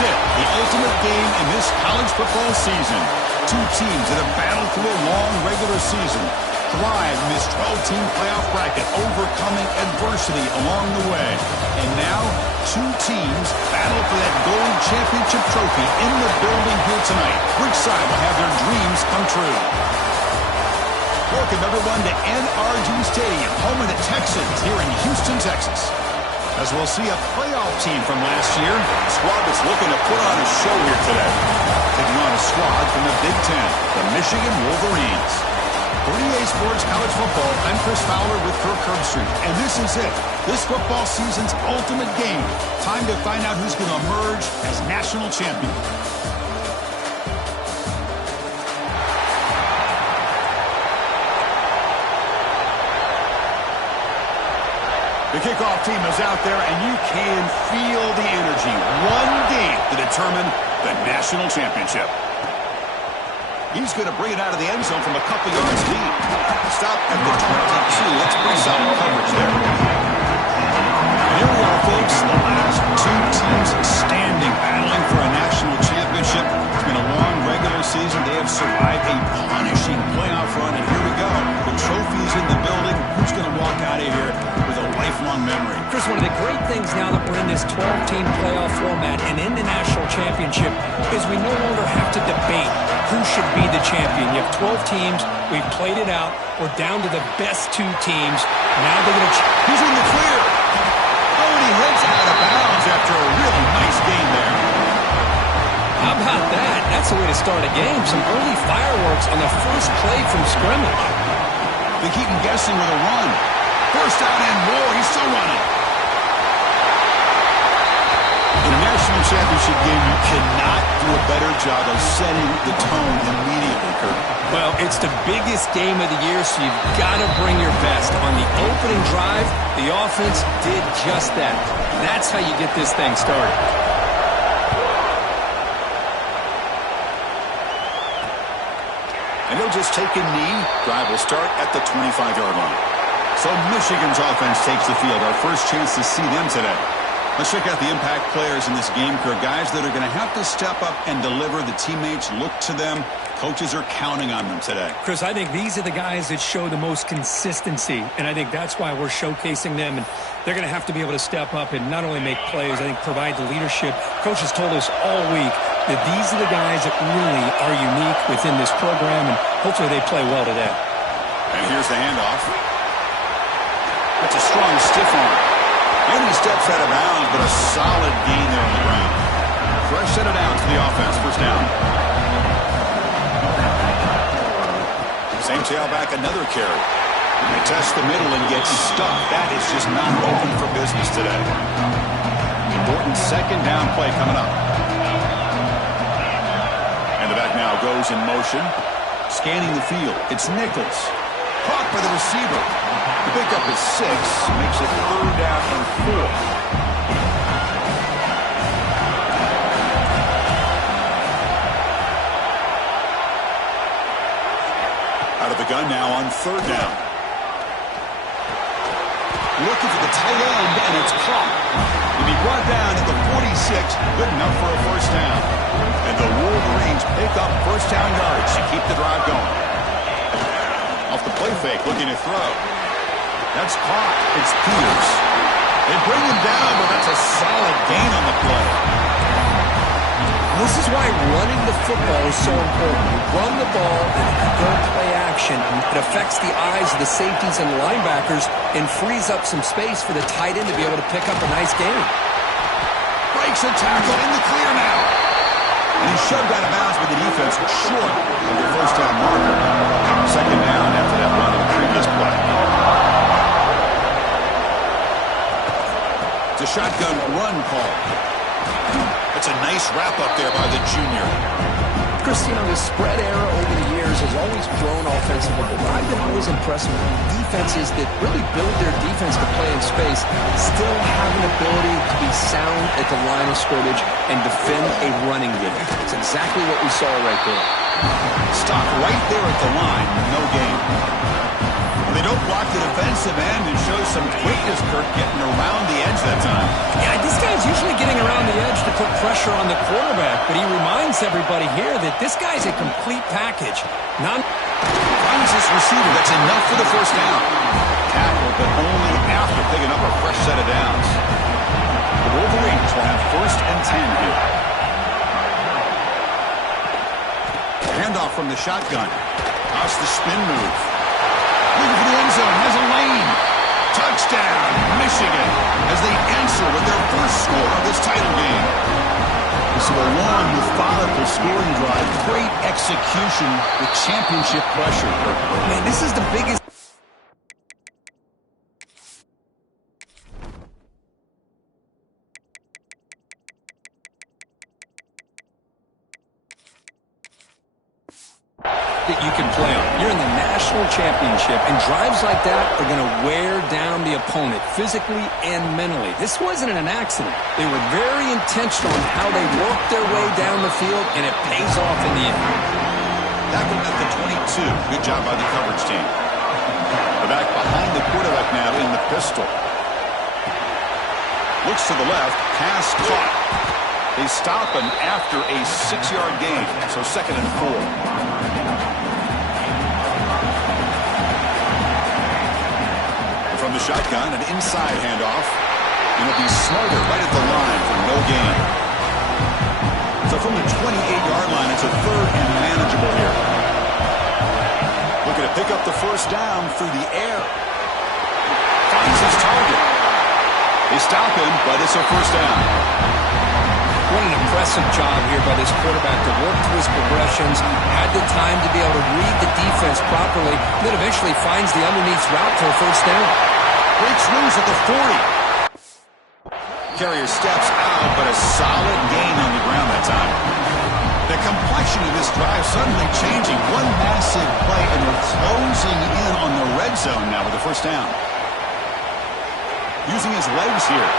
it, the ultimate game in this college football season. Two teams that have battled through a long regular season, thrive in this 12-team playoff bracket, overcoming adversity along the way. And now, two teams battle for that gold championship trophy in the building here tonight. Which side will have their dreams come true? Welcome, everyone, to NRG Stadium, home of the Texans here in Houston, Texas. As we'll see a playoff team from last year, a squad that's looking to put on a show here today. Taking on a squad from the Big Ten, the Michigan Wolverines. 3A Sports College Football, I'm Chris Fowler with Kirk Herbstreit. And this is it, this football season's ultimate game. Time to find out who's going to emerge as national champion. The kickoff team is out there, and you can feel the energy. One game to determine the national championship. He's going to bring it out of the end zone from a couple yards deep. Stop at the 22. That's pretty solid coverage there. And here we are, folks. The last two teams standing, battling for a national championship. It's been a long regular season. They have survived a punishing playoff run, and here we go. The trophy's in the building. Who's going to walk out of here with a lifelong memory? Chris, one of the great things now that we're in this 12-team playoff format and in the national championship is we no longer have to debate who should be the champion. You have 12 teams. We've played it out. We're down to the best two teams. Now they're going to... He's in the clear. Oh, and he heads out of bounds after a really nice game there. How about that? That's the way to start a game. Some early fireworks on the first play from scrimmage. They keep him guessing with a run. First down and more. He's still running. In a national championship game, you cannot do a better job of setting the tone immediately, Kirk. Well, it's the biggest game of the year, so you've got to bring your best. On the opening drive, the offense did just that. That's how you get this thing started. And he'll just take a knee. Drive will start at the 25-yard line. So Michigan's offense takes the field. Our first chance to see them today. Let's check out the impact players in this game, Kirk. Guys that are going to have to step up and deliver. The teammates look to them. Coaches are counting on them today. Chris, I think these are the guys that show the most consistency, and I think that's why we're showcasing them. And they're going to have to be able to step up and not only make plays, I think provide the leadership. Coach has told us all week that these are the guys that really are unique within this program, and hopefully they play well today. And here's the handoff. That's a strong stiff arm. And he steps out of bounds, but a solid gain there on the ground. Fresh set of downs for the offense. First down. Same tailback, another carry. They test the middle and get stuck. That is just not open for business today. Important second down play coming up. And the back now goes in motion. Scanning the field. It's Nichols. Caught by the receiver. The pickup is 6. Makes it third down and 4. Out of the gun now on third down. Looking for the tight end, and it's caught. He'll be brought down at the 46. Good enough for a first down. And the Wolverines pick up first down yards to keep the drive going. Off the play fake, looking to throw. That's caught. It's Peters. They bring him down, but that's a solid gain on the play. This is why running the football is so important. You run the ball and you don't play action. It affects the eyes of the safeties and linebackers and frees up some space for the tight end to be able to pick up a nice gain. Breaks a tackle in the clear now. And he's shoved out of bounds with the defense short of the first down marker. Second down after that run on the previous play. It's a shotgun run call. It's a nice wrap-up there by the junior. Chris, you know, the spread era over the years has always grown offensively, but I've been always impressed with defenses that really build their defense to play in space, still have an ability to be sound at the line of scrimmage and defend a running game. It's exactly what we saw right there. Stop right there at the line, no gain. They don't block the defensive end and show some quickness, Kirk, getting around the edge that time. Yeah, this guy's usually getting around the edge to put pressure on the quarterback, but he reminds everybody here that this guy's a complete package. Finds his receiver. That's enough for the first down. Tackle, but only after picking up a fresh set of downs. The Wolverines will have 1st and 10 here. Handoff from the shotgun. How's the spin move? Looking for the end zone. Has a lane. Touchdown, Michigan, as they answer with their first score of this title game. So a long, methodical scoring drive. Great execution with championship pressure. Man, this is the biggest. That you can play on. You're in the national championship, and drives like that are going to wear down the opponent physically and mentally. This wasn't an accident. They were very intentional in how they worked their way down the field, and it pays off in the end. Tackle at the 22. Good job by the coverage team. The back behind the quarterback now in the pistol. Looks to the left. Pass caught. They stop him after a 6-yard gain, so 2nd and 4. From the shotgun, an inside handoff. And it'll be Smarter right at the line for no gain. So from the 28-yard line, it's a 3rd and manageable here. Looking to pick up the first down through the air. Finds his target. They stop him, but it's a first down. What an impressive job here by this quarterback to work through his progressions, had the time to be able to read the defense properly, then eventually finds the underneath route for a first down. Breaks loose at the 40. Carrier steps out, but a solid gain on the ground that time. The complexion of this drive suddenly changing. One massive play, and they're closing in on the red zone now with the first down. Using his legs here.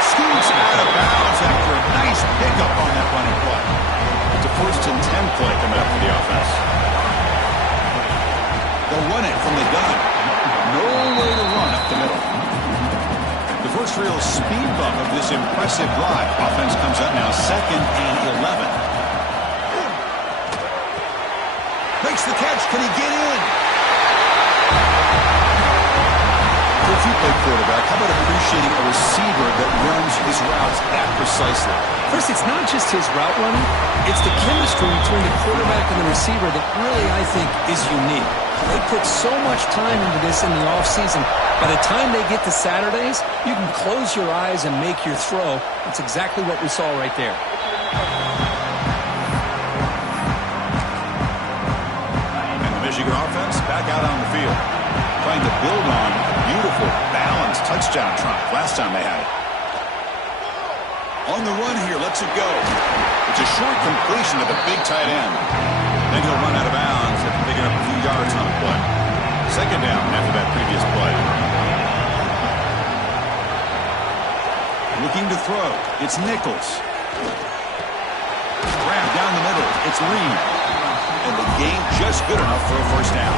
Scoots out of bounds after a nice pickup on that running play. It's a 1st and 10 play coming up for the offense. They'll run it from the gun. No way to run up the middle. The first real speed bump of this impressive drive. Offense comes up now 2nd and 11. Makes the catch. Can he get in? If you play quarterback, how about appreciating a receiver that runs his routes that precisely? First, it's not just his route running. It's the chemistry between the quarterback and the receiver that really, I think, is unique. They put so much time into this in the offseason. By the time they get to Saturdays, you can close your eyes and make your throw. That's exactly what we saw right there. And the Michigan offense back out on the field. Trying to build on a beautiful, balanced touchdown drive last time they had it. On the run here, lets it go. It's a short completion to the big tight end. Then he'll run out of bounds after picking up a few yards on the play. 2nd down after that previous play. Looking to throw. It's Nichols. Grab down the middle. It's Reed. And the gain just good enough for a first down.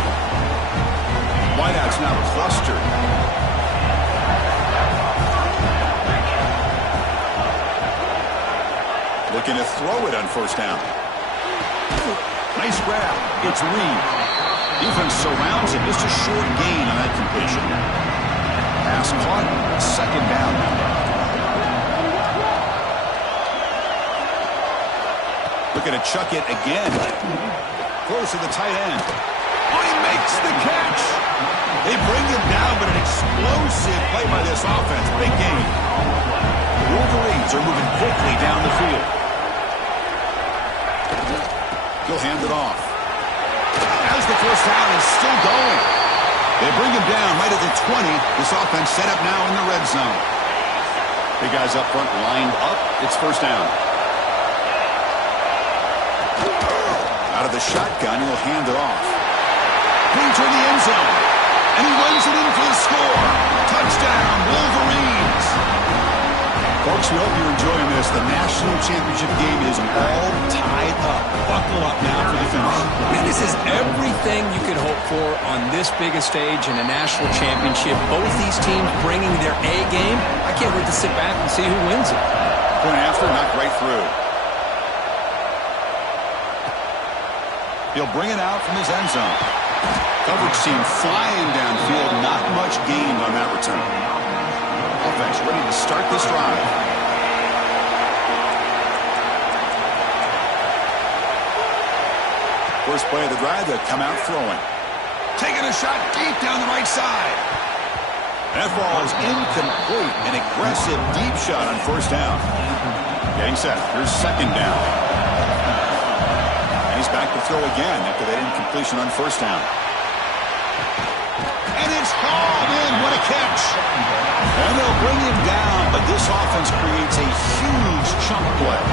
Wideouts now clustered. Looking to throw it on first down. Nice grab. It's Reed. Defense surrounds him. Just a short gain on that completion. Pass caught. 2nd down now. Looking to chuck it again. Close to the tight end. Oh, he makes the catch. They bring him down, but an explosive play by this offense. Big game. The Wolverines are moving quickly down the field. He'll hand it off. As the first down is still going. They bring him down right at the 20. This offense set up now in the red zone. Big guys up front lined up. It's first down. Out of the shotgun, he'll hand it off. Into the end zone. And he runs it in for the score. Touchdown, Wolverines. Folks, we hope you're enjoying this. The national championship game is all tied up. Buckle up now for the finish. Man, this is everything you could hope for on this big a stage in a national championship. Both these teams bringing their A game. I can't wait to sit back and see who wins it. Point after, knocked right through. He'll bring it out from his end zone. Coverage team flying downfield. Not much gained on that return. Offense ready to start this drive. First play of the drive, they'll come out throwing. Taking a shot deep down the right side. That ball is incomplete. An aggressive deep shot on first down. Getting set. Here's second down. And he's back to throw again after that incompletion on first down. And it's hauled in. What a catch. And they'll bring him down, but this offense creates a huge chunk play.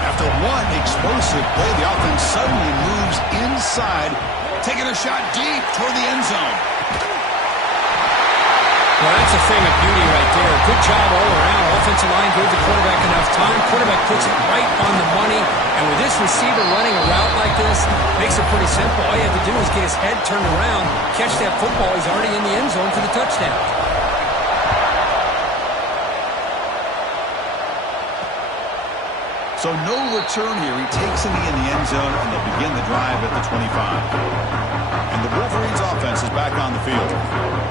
After one explosive play, the offense suddenly moves inside, taking a shot deep toward the end zone. Well, that's a thing of beauty right there. Good job all around. Offensive line gave the quarterback enough time. Quarterback puts it right on the money. And with this receiver running a route like this, makes it pretty simple. All you have to do is get his head turned around, catch that football. He's already in the end zone for the touchdown. So no return here. He takes him in the end zone, and they'll begin the drive at the 25. And the Wolverines' offense is back on the field.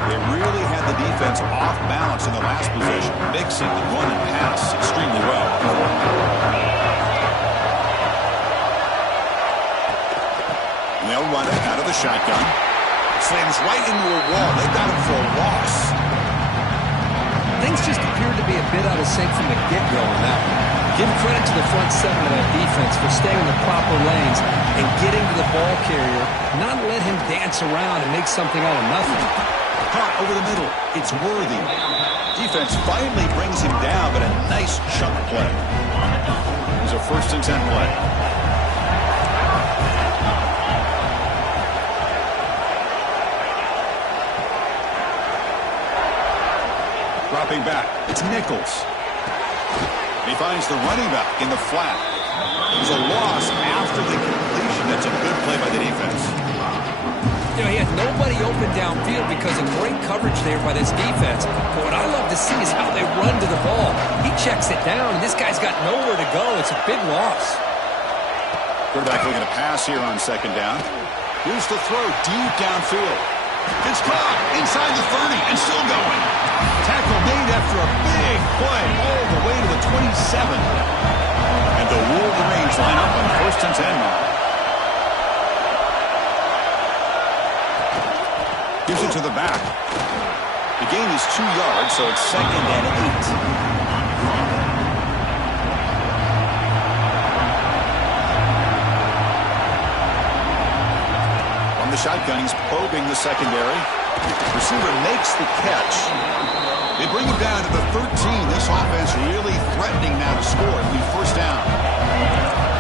They really had the defense off balance in the last possession, mixing the run and pass extremely well. And they'll run it out of the shotgun. Slams right into a wall. They got him for a loss. Things just appeared to be a bit out of sync from the get-go on that one. Give credit to the front seven of that defense for staying in the proper lanes and getting to the ball carrier, not let him dance around and make something out of nothing. Caught over the middle. It's worthy. Defense finally brings him down, but a nice chunk play. It's a 1st and 10 play. Dropping back. It's Nichols. He finds the running back in the flat. There's a loss after the completion. That's a good play by the defense. You know, he had nobody open downfield because of great coverage there by this defense. But what I love to see is how they run to the ball. He checks it down, and this guy's got nowhere to go. It's a big loss. Quarterback looking to pass here on second down. Here's the throw deep downfield. It's caught inside the 30 and still going. Tackle made after a big play all the way to the 27. And the Wolverines line up on 1st and 10 now. Gives it to the back. The gain is 2 yards, so it's 2nd and 8. From the shotgun, he's probing the secondary. Receiver makes the catch. They bring him down to the 13. This offense really threatening now to score. It'll be 1st down.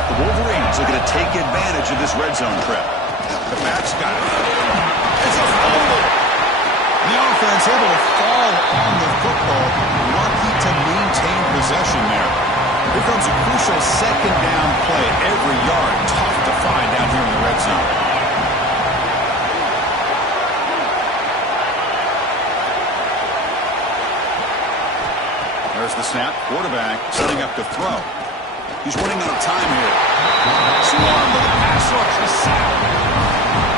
The Wolverines are going to take advantage of this red zone trip. The back's got it. It's a fumble. The offense able to fall on the football. Lucky to maintain possession there. Here comes a crucial 2nd down play. Every yard tough to find down here in the red zone. There's the snap. Quarterback setting up to throw. He's running out of time here. Swarm with a pass rush. The sack.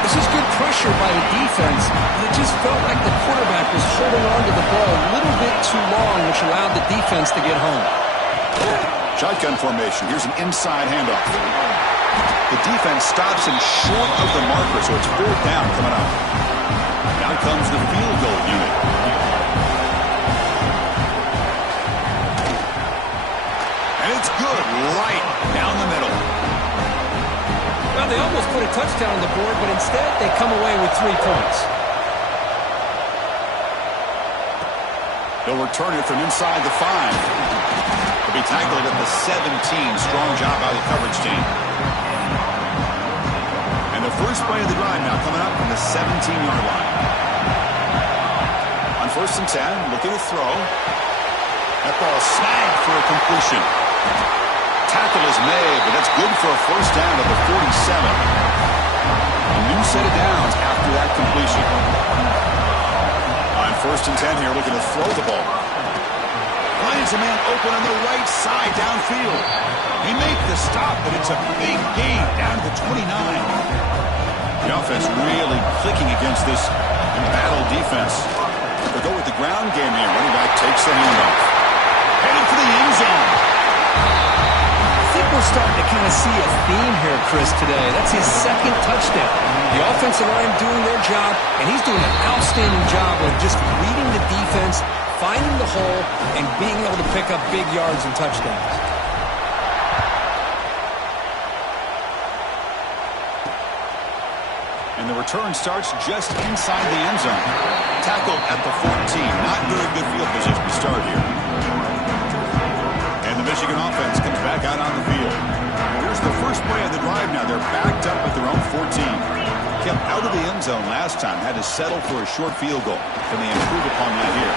This is good pressure by the defense, but it just felt like the quarterback was holding on to the ball a little bit too long, which allowed the defense to get home. Shotgun formation. Here's an inside handoff. The defense stops him short of the marker, so it's 4th down coming up. Now comes the field goal unit. And it's good right down the middle. Well, they almost put a touchdown on the board, but instead they come away with 3 points. They'll return it from inside the 5. He'll be tackled at the 17. Strong job by the coverage team. And the first play of the drive now coming up from the 17-yard line. On 1st and 10, looking to throw. That ball snagged for a completion. Tackle is made, but that's good for a 1st down at the 47. A new set of downs after that completion. On 1st and 10 here, looking to throw the ball. Finds a man open on the right side downfield. He made the stop, but it's a big gain down to the 29. The offense really clicking against this embattled defense. They go with the ground game here. Running back takes the handoff. Headed for the end zone. I think we're starting to kind of see a theme here, Chris, today. That's his second touchdown. The offensive line doing their job, and he's doing an outstanding job of just reading the defense, finding the hole, and being able to pick up big yards and touchdowns. And the return starts just inside the end zone. Tackled at the 14. Not very good field position to start here. And the Michigan offense comes back out on the field. Here's the first play of the drive now. They're backed up at their own 14. Kept out of the end zone last time. Had to settle for a short field goal. Can they improve upon that here?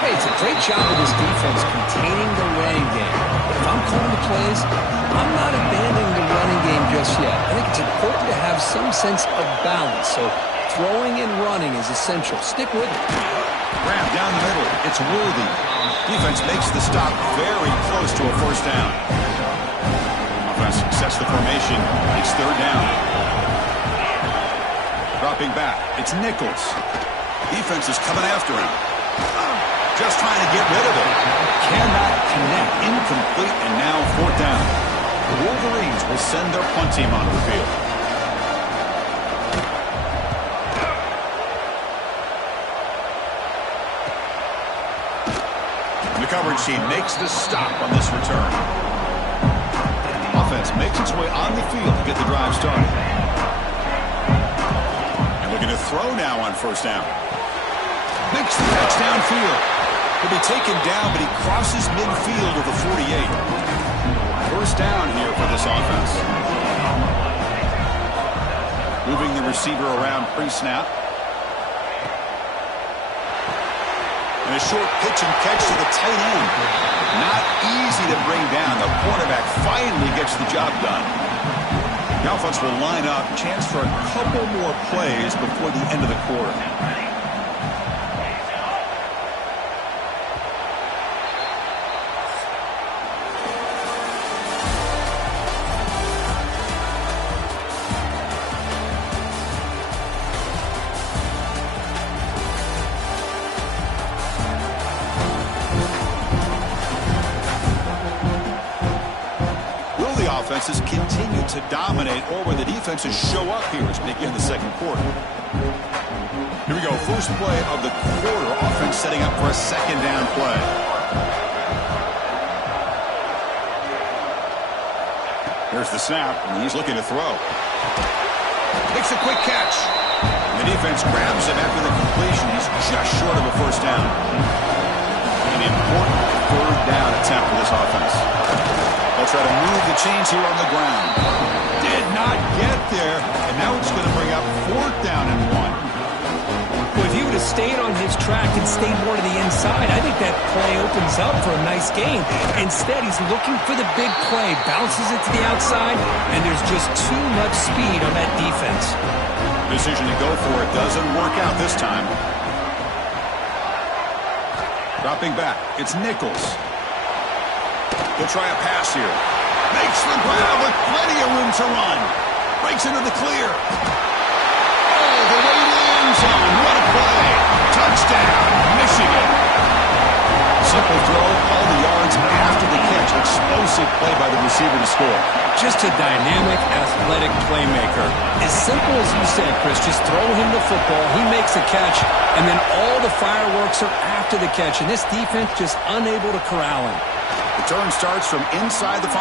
Hey, it's a great job of this defense containing the running game. But if I'm calling the plays, I'm not abandoning the running game just yet. I think it's important to have some sense of balance. So throwing and running is essential. Stick with it. Grab down the middle. It's worthy. Defense makes the stop very close to a first down. Offense sets the formation. It's third down. Dropping back. It's Nichols. Defense is coming after him. Just trying to get rid of it. Cannot connect. Incomplete, and now fourth down. The Wolverines will send their punt team onto the field. The coverage team makes the stop on this return. Offense makes its way on the field to get the drive started. And looking to throw now on first down. Makes the catch downfield. He'll be taken down, but he crosses midfield with a 48. First down here for this offense. Moving the receiver around pre-snap. And a short pitch and catch to the tight end. Not easy to bring down. The quarterback finally gets the job done. The offense will line up. Chance for a couple more plays before the end of the quarter. Offenses continue to dominate, or will the defenses show up here as we begin the second quarter? Here we go. First play of the quarter. Offense setting up for a second down play. Here's the snap, and he's looking to throw. Makes a quick catch. And the defense grabs him after the completion. He's just short of a first down. An important third down attempt for this offense. They'll try to move the chains here on the ground. Did not get there, and now it's going to bring up fourth down and 1. Well, if he would have stayed on his track and stayed more to the inside, I think that play opens up for a nice gain. Instead, he's looking for the big play, bounces it to the outside, and there's just too much speed on that defense. Decision to go for it doesn't work out this time. Dropping back, it's Nichols. He'll try a pass here. Makes the grab with plenty of room to run. Breaks into the clear. Oh, the way to the end zone. What a play. Touchdown, Michigan. Simple throw, all the yards after the catch. Explosive play by the receiver to score. Just a dynamic, athletic playmaker. As simple as you said, Chris, just throw him the football. He makes a catch, and then all the fireworks are after the catch. And this defense just unable to corral him. Return starts from inside the 5.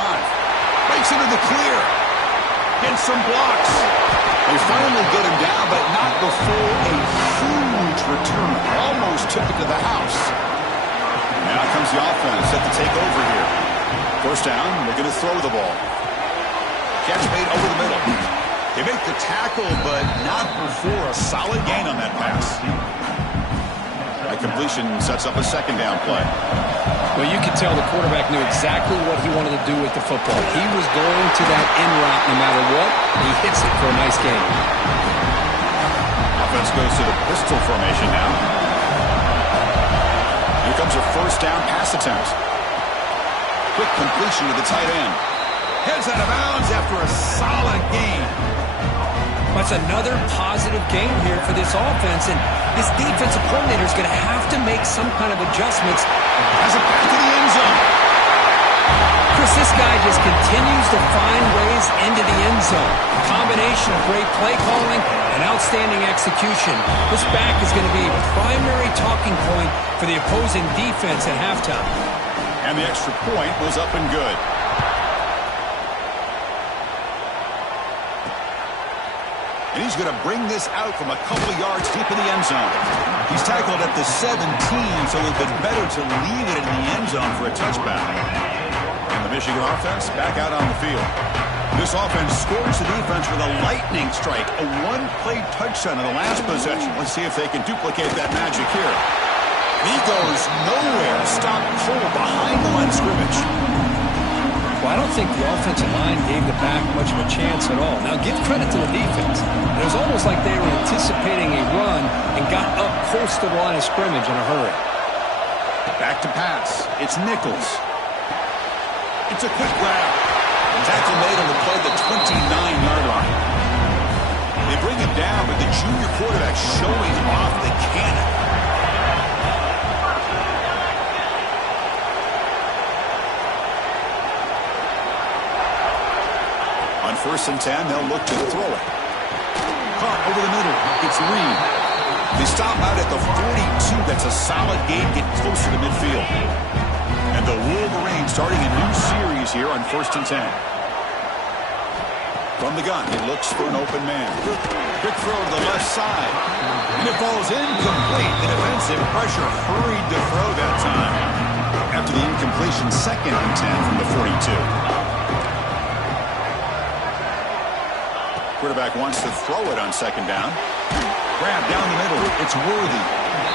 Breaks into the clear. Gets some blocks. They finally get him down, but not before a huge return. Almost took it to the house. Now comes the offense set to take over here. First down, they're going to throw the ball. Catch made over the middle. They make the tackle, but not before a solid gain on that pass. That completion sets up a second down play. Well, you could tell the quarterback knew exactly what he wanted to do with the football. He was going to that in route no matter what. He hits it for a nice gain. Offense goes to the pistol formation now. Here comes a first first down pass attempt. Quick completion to the tight end. Heads out of bounds after a solid gain. That's another positive game here for this offense, and this defensive coordinator is going to have to make some kind of adjustments. Has it back to the end zone. Chris, this guy just continues to find ways into the end zone. Combination of great play calling and outstanding execution. This back is going to be a primary talking point for the opposing defense at halftime. And the extra point was up and good. And he's going to bring this out from a couple of yards deep in the end zone. He's tackled at the 17, so it would have been better to leave it in the end zone for a touchback. And the Michigan offense back out on the field. This offense scores the defense with a lightning strike, a one-play touchdown in the last possession. Let's see if they can duplicate that magic here. He goes nowhere. Stop cold behind the line of scrimmage. Well, I don't think the offensive line gave the back much of a chance at all. Now, give credit to the defense. It was almost like they were anticipating a run and got up close to the line of scrimmage in a hurry. Back to pass. It's Nichols. It's a quick grab. Tackle made on the play, the 29-yard line. They bring him down, but the junior quarterback showing off the cannon. On 1st and 10, they'll look to throw it. Caught over the middle. It's Reed. They stop out at the 42. That's a solid gain. Get closer to midfield. And the Wolverines starting a new series here on 1st and 10. From the gun, he looks for an open man. Quick throw to the left side. And it falls incomplete. The defensive pressure hurried to throw that time. After the incompletion, 2nd and 10 from the 42. Quarterback wants to throw it on 2nd down. Grab down the middle. It's Worthy.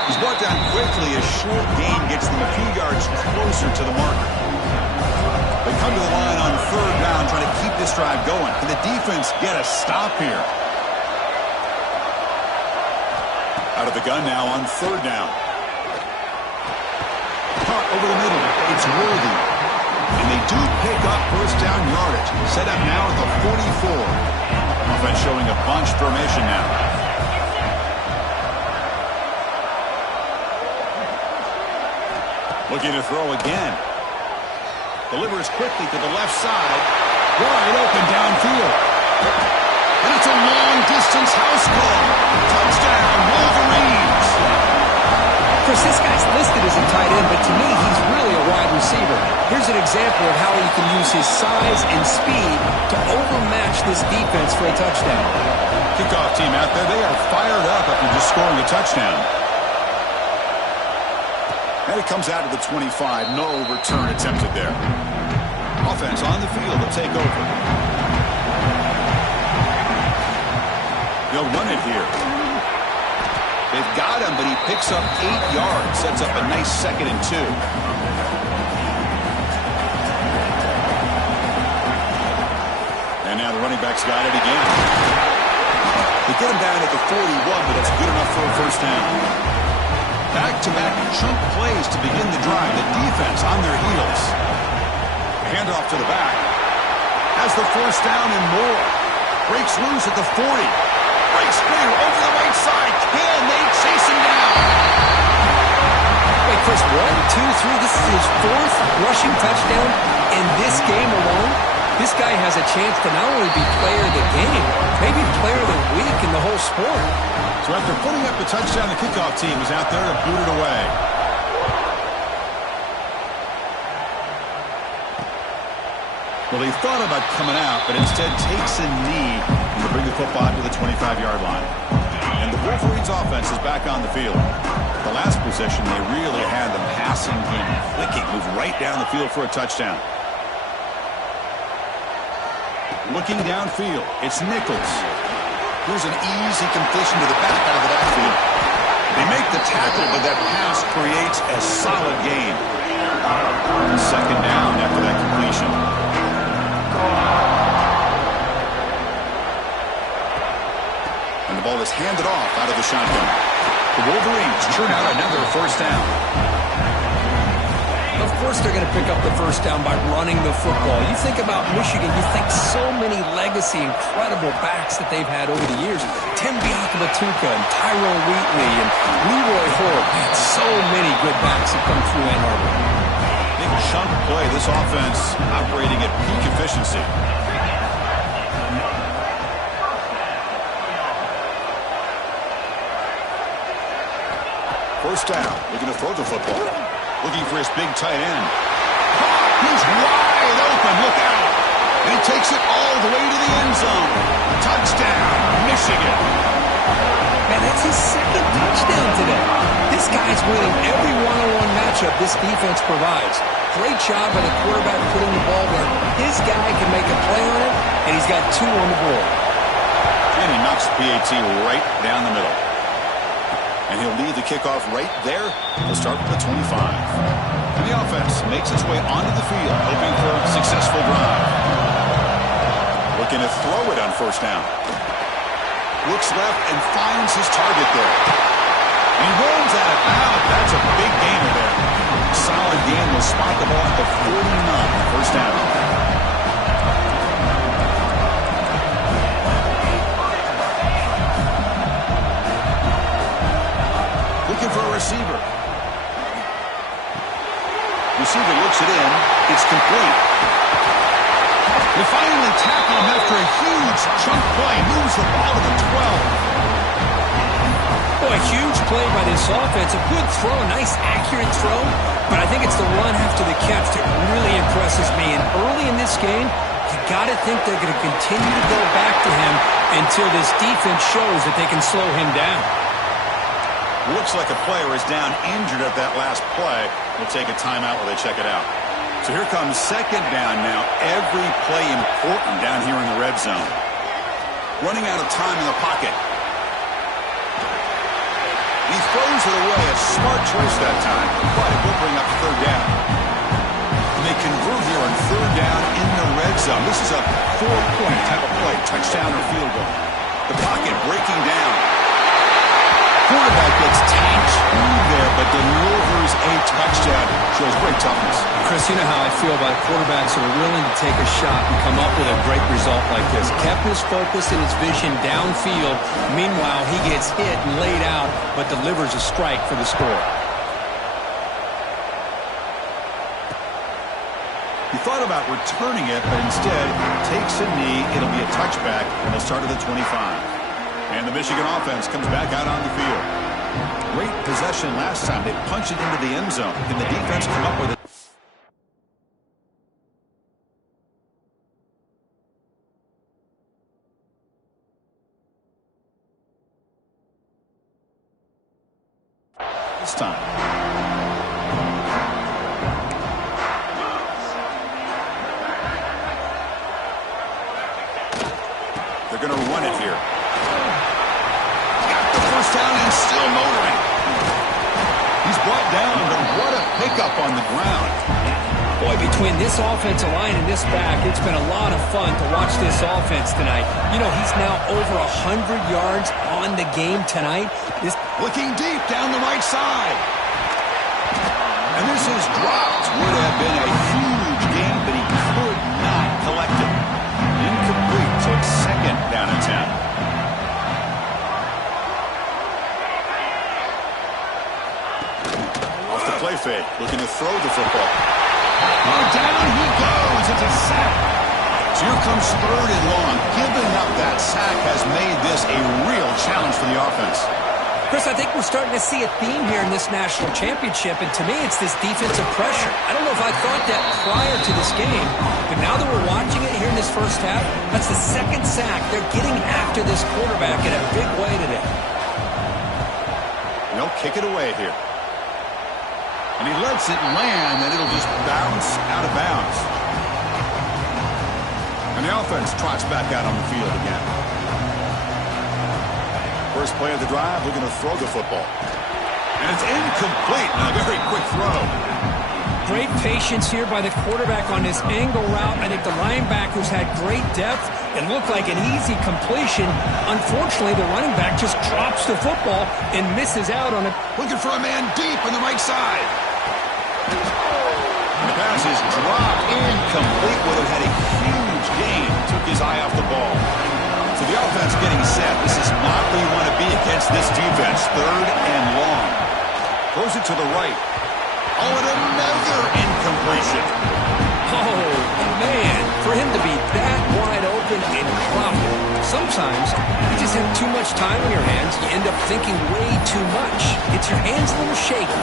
He's brought down quickly. A short gain gets them a few yards closer to the marker. They come to the line on 3rd down, trying to keep this drive going. Can the defense get a stop here? Out of the gun now on 3rd down. Caught over the middle. It's Worthy. And they do pick up 1st down yardage. Set up now at the 44. Offense showing a bunch formation now. Looking to throw again. Delivers quickly to the left side. Wide open downfield. And it's a long-distance house call. Touchdown, Wolverines. Chris, this guy's listed as a tight end, but to me, he's really a wide receiver. Here's an example of how he can use his size and speed to overmatch this defense for a touchdown. Kickoff team out there, they are fired up after just scoring a touchdown. And it comes out of the 25. No return attempted there. Offense on the field to take over. They'll run it here. They've got him, but he picks up 8 yards. Sets up a nice 2nd and 2. And now the running back's got it again. They get him down at the 41, but that's good enough for a 1st down. Back-to-back chunk plays to begin the drive. The defense on their heels. Handoff to the back. Has the 1st down and more. Breaks loose at the 40. Breaks clear over the right side. Can they chase him down? Wait, Chris, 1, 2, 3. This is his 4th rushing touchdown in this game alone. This guy has a chance to not only be player of the game, maybe player of the week in the whole sport. So after putting up the touchdown, the kickoff team is out there to boot it away. Well, he thought about coming out, but instead takes a knee to bring the football to the 25-yard line. And the Wolverines offense is back on the field. The last possession, they really had the passing game clicking, moved right down the field for a touchdown. Looking downfield, it's Nichols. Here's an easy completion to the back out of the backfield. They make the tackle, but that pass creates a solid gain. 2nd down after that completion. And the ball is handed off out of the shotgun. The Wolverines churn out another 1st down. course they're going to pick up the first down by running the football. You think about Michigan, you think so many legacy, incredible backs that they've had over the years. Tim Biakabatuka and Tyrone Wheatley and Leroy Hoare. Man, so many good backs have come through Ann Arbor. Big chunk play. This offense operating at peak efficiency. First down, looking to throw the football. Looking for his big tight end. He's wide open, look out. And he takes it all the way to the end zone. Touchdown, Michigan. Man, that's his second touchdown today. This guy's winning every one-on-one matchup this defense provides. Great job by the quarterback putting the ball where his guy can make a play on it, and he's got 2 on the board. And he knocks PAT right down the middle. And he'll lead the kickoff right there. He'll start with the 25. And the offense makes its way onto the field, hoping for a successful drive. Looking to throw it on first down. Looks left and finds his target there. And he runs out of bounds. That's a big gainer there. Solid gain will spot the ball at the 49. First down. Looking for a receiver. Receiver looks it in. It's complete. They finally tackle him after a huge chunk play. Moves the ball to the 12. Boy, huge play by this offense. A good throw, a nice accurate throw. But I think it's the run after the catch that really impresses me. And early in this game, you got to think they're going to continue to go back to him until this defense shows that they can slow him down. Looks like a player is down injured at that last play. We'll take a timeout while they check it out. So here comes second down now. Every play important down here in the red zone. Running out of time in the pocket. He throws it away. A smart choice that time, but it will bring up third down. And they convert here on third down in the red zone. This is a 4-point type of play, touchdown or field goal. The pocket breaking down. Quarterback gets tagged through there, but delivers a touchdown. Shows great toughness. Chris, you know how I feel about quarterbacks who are willing to take a shot and come up with a great result like this. Kept his focus and his vision downfield. Meanwhile, he gets hit and laid out, but delivers a strike for the score. He thought about returning it, but instead takes a knee. It'll be a touchback, and they'll start at the 25. And the Michigan offense comes back out on the field. Great possession last time. They punch it into the end zone. Can the defense come up with it? This time. They're going to run it here. First down and still motoring. He's brought down, but what a pickup on the ground. Boy, between this offensive line and this back, it's been a lot of fun to watch this offense tonight. You know, he's now over 100 yards on the game tonight. Looking deep down the right side. And this is dropped. Would have been a huge gain, but he could not collect it. Incomplete, so it's second down and 10. Play fake, looking to throw the football. Oh, down he goes. It's a sack. So here comes third and long. Giving up that sack has made this a real challenge for the offense. Chris, I think we're starting to see a theme here in this national championship, and to me, it's this defensive pressure. I don't know if I thought that prior to this game, but now that we're watching it here in this first half, that's the second sack. They're getting after this quarterback in a big way today. They'll kick it away here. And he lets it land, and it'll just bounce out of bounds. And the offense trots back out on the field again. First play of the drive, looking to throw the football. And it's incomplete. And a very quick throw. Great patience here by the quarterback on this angle route. I think the linebackers had great depth. It looked like an easy completion. Unfortunately, the running back just drops the football and misses out on it. Looking for a man deep on the right side. Incomplete. Would have had a huge gain. Took his eye off the ball. So the offense getting set. This is not where you want to be against this defense. 3rd and long. Throws it to the right. Oh, and another incompletion. Oh, man, for him to be that wide open and crowded. Sometimes you just have too much time on your hands. You end up thinking way too much. Gets your hands a little shaky.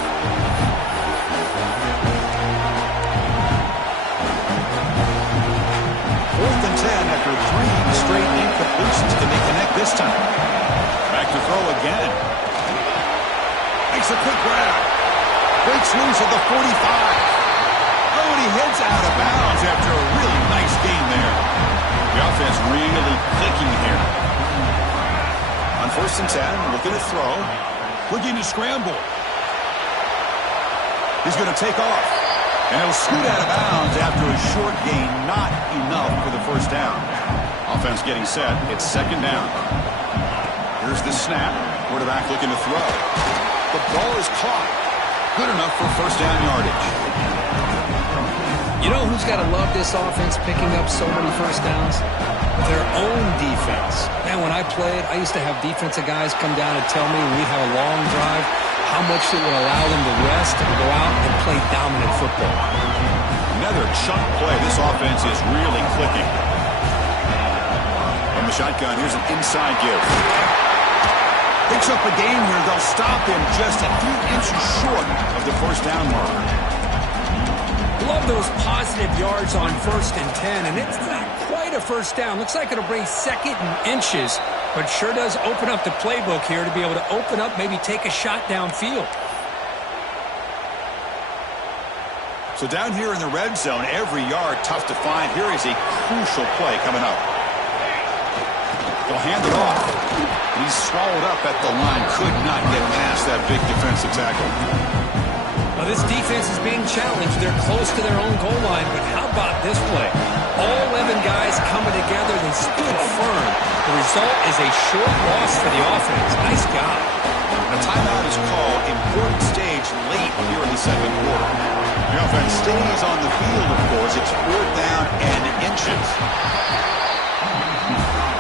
4th and 10 after 3 straight incompletions. Can they connect this time? Back to throw again. Makes a quick grab. Breaks loose at the 45. Oh, and he heads out of bounds after a really nice gain there. The offense really clicking here. On 1st and 10, looking to throw. Looking to scramble. He's going to take off. And he'll scoot out of bounds after a short gain. Not enough for the 1st down. Offense getting set. It's 2nd down. Here's the snap. Quarterback looking to throw. The ball is caught. Good enough for 1st down yardage. You know who's got to love this offense picking up so many 1st downs? Their own defense. Man, when I played, I used to have defensive guys come down and tell me when we have a long drive how much it would allow them to rest and go out and play dominant football. Another chunk play. This offense is really clicking. From the shotgun, here's an inside give. Picks up a gain here. They'll stop him just a few inches short of the 1st down marker. Love those positive yards on 1st and 10, and it's not quite a 1st down. Looks like it'll bring 2nd and inches, but sure does open up the playbook here to be able to open up, maybe take a shot downfield. So down here in the red zone, every yard tough to find. Here is a crucial play coming up. They'll hand it off. And he's swallowed up at the line. Could not get past that big defensive tackle. Well, this defense is being challenged. They're close to their own goal line, but how about this play? All 11 guys coming together. They stood firm. The result is a short loss for the offense. Nice job. A timeout is called. Important stage late here in the 2nd quarter. The offense stays on the field, of course. It's 4th down and inches.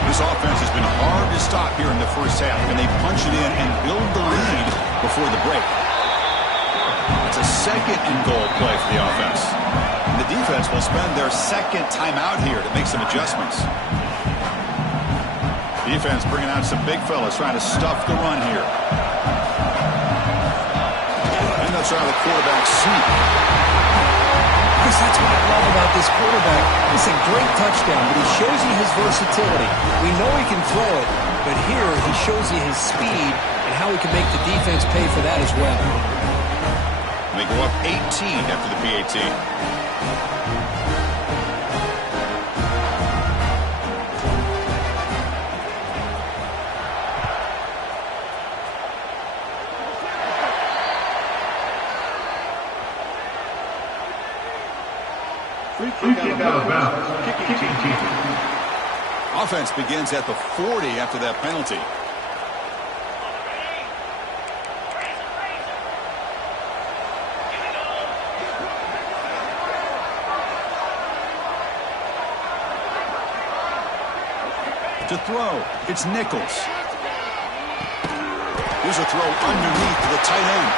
This offense has been hard to stop here in the 1st half. Can they punch it in and build the lead before the break? It's a 2nd and goal play for the offense. And the defense will spend their 2nd timeout here to make some adjustments. Defense bringing out some big fellas trying to stuff the run here. And they'll try the quarterback sneak. Chris, that's what I love about this quarterback. It's a great touchdown, but he shows you his versatility. We know he can throw it, but here he shows you his speed and how he can make the defense pay for that as well. They go up 18 after the PAT. Free kick out of bounds. Kicking team. Offense begins at the 40 after that penalty. To throw, it's Nichols. Here's a throw underneath to the tight end.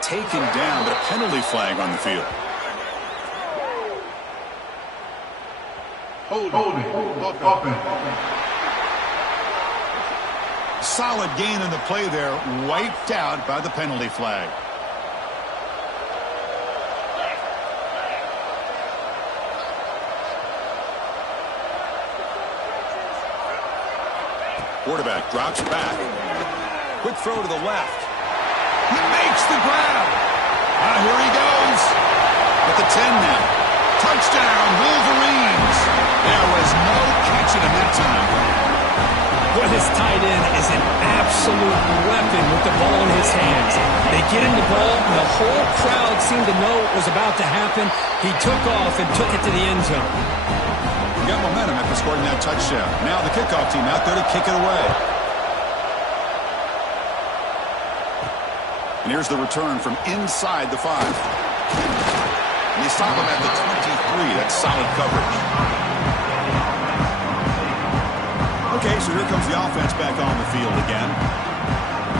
Taken down, but a penalty flag on the field. Holding. Offense. Solid gain in the play there, wiped out by the penalty flag. Quarterback drops back. Quick throw to the left. He makes the grab. Here he goes. At the 10 now. Touchdown, Wolverines. There was no catching him that time. Well, his tight end is an absolute weapon with the ball in his hands. They get him the ball, and the whole crowd seemed to know what was about to happen. He took off and took it to the end zone. Got momentum after scoring that touchdown. Now the kickoff team out there to kick it away. And here's the return from inside the 5. And they stop him at the 23. That's solid coverage. Okay, so here comes the offense back on the field again.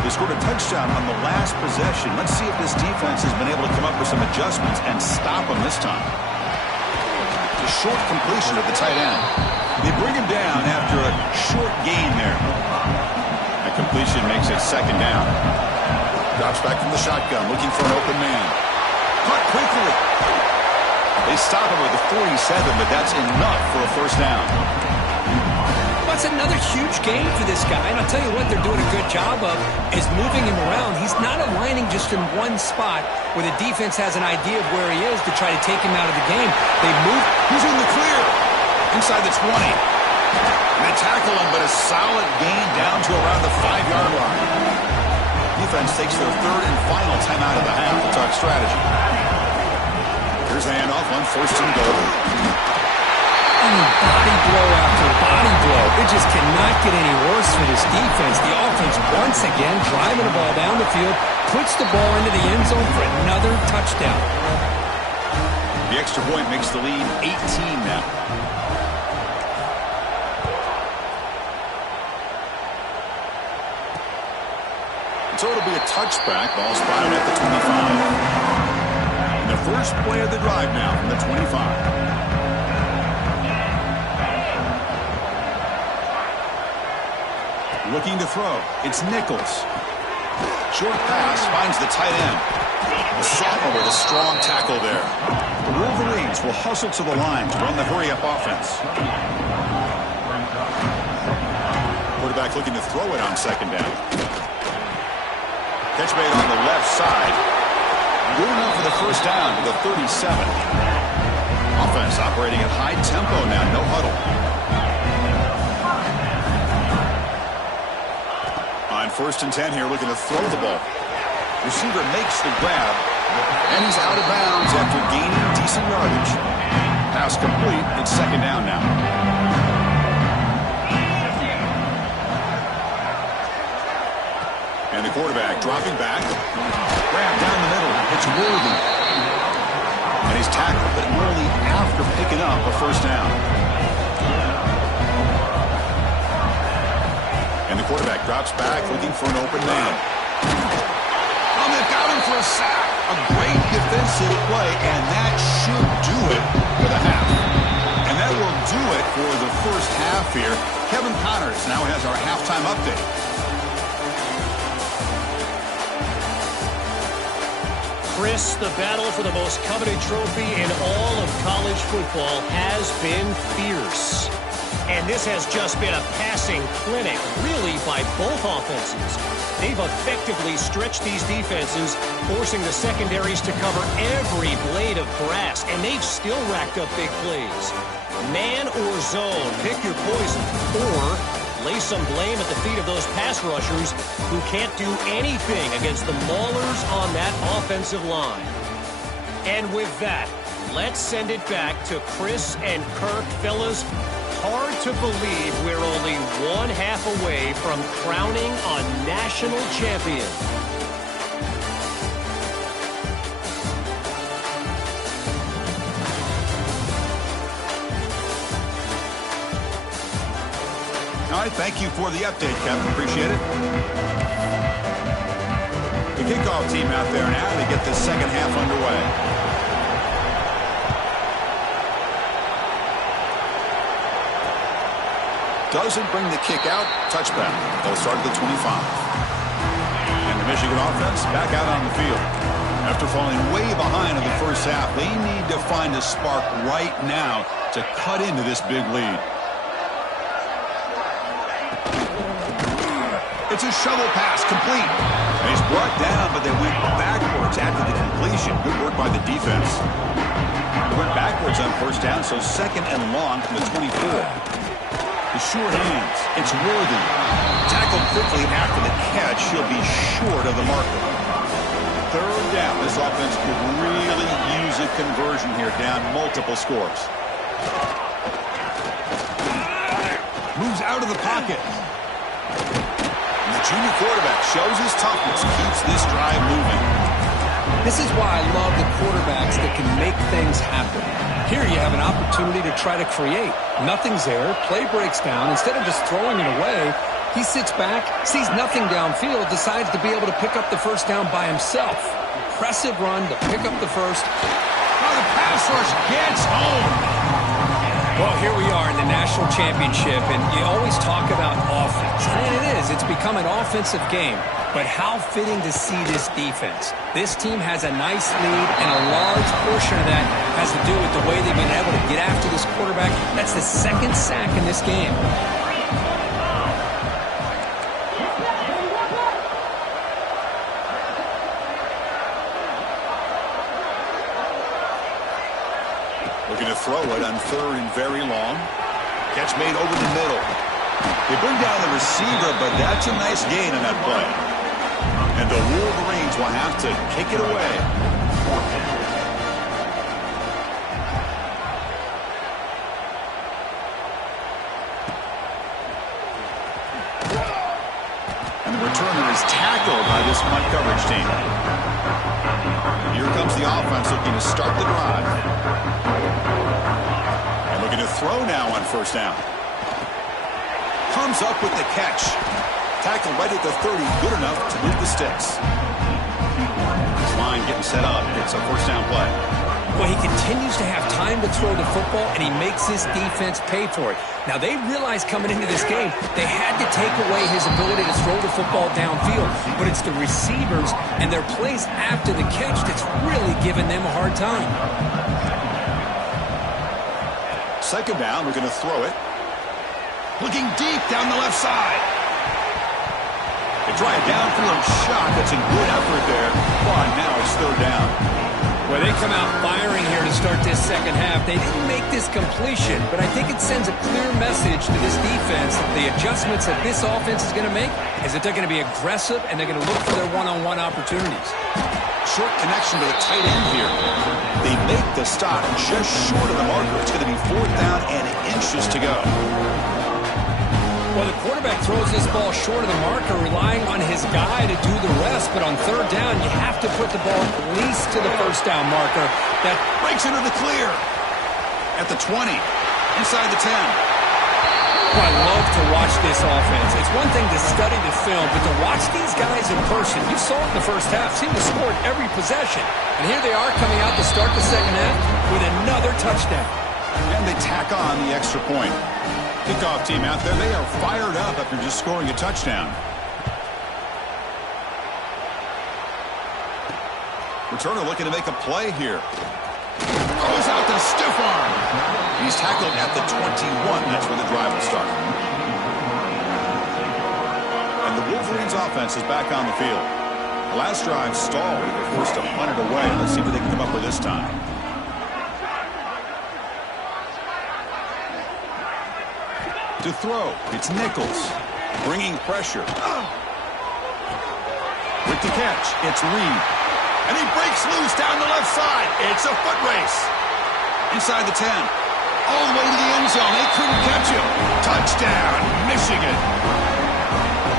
They scored a touchdown on the last possession. Let's see if this defense has been able to come up with some adjustments and stop them this time. A short completion of the tight end. They bring him down after a short gain there. That completion makes it second down. Drops back from the shotgun, looking for an open man. Caught quickly. They stop him with a 47, but that's enough for a first down. That's another huge game for this guy, and I'll tell you what they're doing a good job of is moving him around. He's not aligning just in one spot where the defense has an idea of where he is to try to take him out of the game. They move. He's in the clear. Inside the 20. And they tackle him, but a solid gain down to around the 5-yard line. Defense takes their third and final time out of the half to talk strategy. Here's the handoff on first and goal. Body blow after body blow. It just cannot get any worse for this defense. The offense once again driving the ball down the field, puts the ball into the end zone for another touchdown. The extra point makes the lead 18 now. So it'll be a touchback. Ball spotted at the 25. And the first play of the drive now from the 25. Looking to throw. It's Nichols. Short pass finds the tight end. The sophomore with a strong tackle there. The Wolverines will hustle to the line to run the hurry-up offense. Quarterback looking to throw it on second down. Catch made on the left side. Good enough for the first down to the 37. Offense operating at high tempo now. No huddle. On first and 10 here, looking to throw the ball. Receiver makes the grab, and he's out of bounds after gaining decent yardage. Pass complete. It's second down now. And the quarterback dropping back. Grab down the middle. It's Worthy. And he's tackled, but only after picking up a first down. And the quarterback drops back, looking for an open man. Oh, they've got him for a sack. A great defensive play, and that should do it for the half. And that will do it for the first half here. Kevin Connors now has our halftime update. Chris, the battle for the most coveted trophy in all of college football has been fierce. And this has just been a passing clinic, really, by both offenses. They've effectively stretched these defenses, forcing the secondaries to cover every blade of grass, and they've still racked up big plays. Man or zone, pick your poison, or lay some blame at the feet of those pass rushers who can't do anything against the maulers on that offensive line. And with that, let's send it back to Chris and Kirk. Fellas, hard to believe we're only one half away from crowning a national champion. All right, thank you for the update, Kevin. Appreciate it. The kickoff team out there now to get this second half underway. Doesn't bring the kick out. Touchback. They'll start at the 25. And the Michigan offense back out on the field. After falling way behind in the first half, they need to find a spark right now to cut into this big lead. It's a shovel pass, complete. And he's brought down, but they went backwards after the completion. Good work by the defense. They went backwards on first down, so second and long from the 24. The short hands. It's Worthy. Tackled quickly after the catch. He'll be short of the marker. Third down. This offense could really use a conversion here, down multiple scores. Moves out of the pocket. And the junior quarterback shows his toughness, keeps this drive moving. This is why I love the quarterbacks that can make things happen. Here you have an opportunity to try to create. Nothing's there. Play breaks down. Instead of just throwing it away, he sits back, sees nothing downfield, decides to be able to pick up the first down by himself. Impressive run to pick up the first. Oh, the pass rush gets home. Well, here we are in the national championship, and you always talk about offense. And it is. It's become an offensive game. But how fitting to see this defense. This team has a nice lead, and a large portion of that has to do with the way they've been able to get after this quarterback. That's the second sack in this game. Looking to throw it on third and very long. Catch made over the middle. They bring down the receiver, but that's a nice gain on that play. And the Wolverines will have to kick it away. And the returner is tackled by this punt coverage team. Here comes the offense looking to start the drive. And looking to throw now on first down. Comes up with the catch. Tackled right at the 30, good enough to move the sticks. This line getting set up. It's a first down play. Well, he continues to have time to throw the football, and he makes his defense pay for it. Now, they realized coming into this game, they had to take away his ability to throw the football downfield. But it's the receivers and their plays after the catch that's really giving them a hard time. Second down, we're going to throw it. Looking deep down the left side. They try a downfield shot. That's a good effort there. But now it's third down. Well, they come out firing here to start this second half. They didn't make this completion, but I think it sends a clear message to this defense that the adjustments that this offense is going to make is that they're going to be aggressive and they're going to look for their one-on-one opportunities. Short connection to the tight end here. They make the stop just short of the marker. It's going to be fourth down and inches to go. Well, the quarterback throws this ball short of the marker, relying on his guy to do the rest. But on third down, you have to put the ball at least to the first down marker. That breaks into the clear. At the 20. Inside the 10. Well, I love to watch this offense. It's one thing to study the film, but to watch these guys in person, you saw it in the first half, seemed to score every possession. And here they are coming out to start the second half with another touchdown. And they tack on the extra point. Kickoff team out there, they are fired up after just scoring a touchdown. Returner looking to make a play here. Throws out the stiff arm. He's tackled at the 21. That's where the drive will start. And the Wolverines offense is back on the field. The last drive stalled. They were forced to punt it away. Let's see what they can come up with this time. To throw, it's Nichols. Bringing pressure. With the catch, it's Reed. And he breaks loose down the left side. It's a foot race. Inside the 10. All the way to the end zone. They couldn't catch him. Touchdown, Michigan.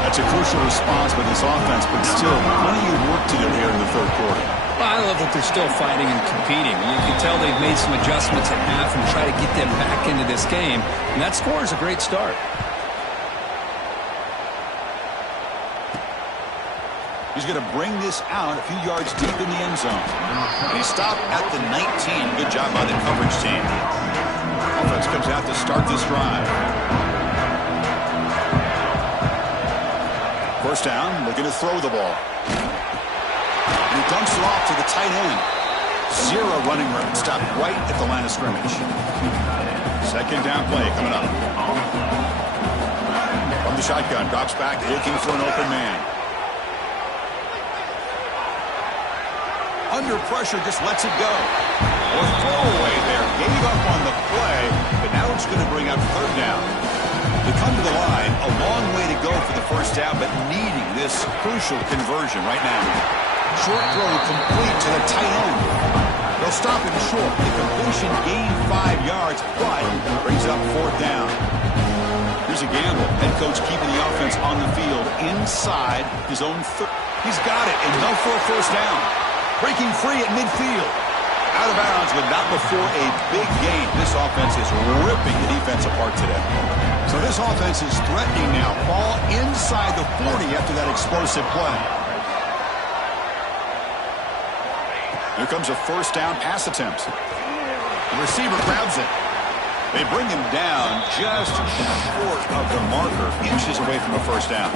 That's a crucial response by this offense, but still plenty of work to do here in the third quarter. Well, I love that they're still fighting and competing. You can tell they've made some adjustments at half and try to get them back into this game. And that score is a great start. He's going to bring this out a few yards deep in the end zone. And he stopped at the 19. Good job by the coverage team. Offense comes out to start this drive. First down, looking to throw the ball. And he dumps it off to the tight end. Zero running room. Stopped right at the line of scrimmage. Second down play coming up. From the shotgun, drops back, looking for an open man. Under pressure, just lets it go. Or throwaway there. Gave up on the play, but now it's going to bring up third down. To come to the line, a long way to go for the first down, but needing this crucial conversion right now. Short throw complete to the tight end. They'll stop him short. The completion gained 5 yards, but brings up fourth down. Here's a gamble. Head coach keeping the offense on the field inside his own third. He's got it. Enough for a first down. Breaking free at midfield. Out of bounds, but not before a big gain. This offense is ripping the defense apart today. So this offense is threatening now. Ball inside the 40 after that explosive play. Here comes a first down pass attempt. The receiver grabs it. They bring him down just short of the marker, inches away from a first down.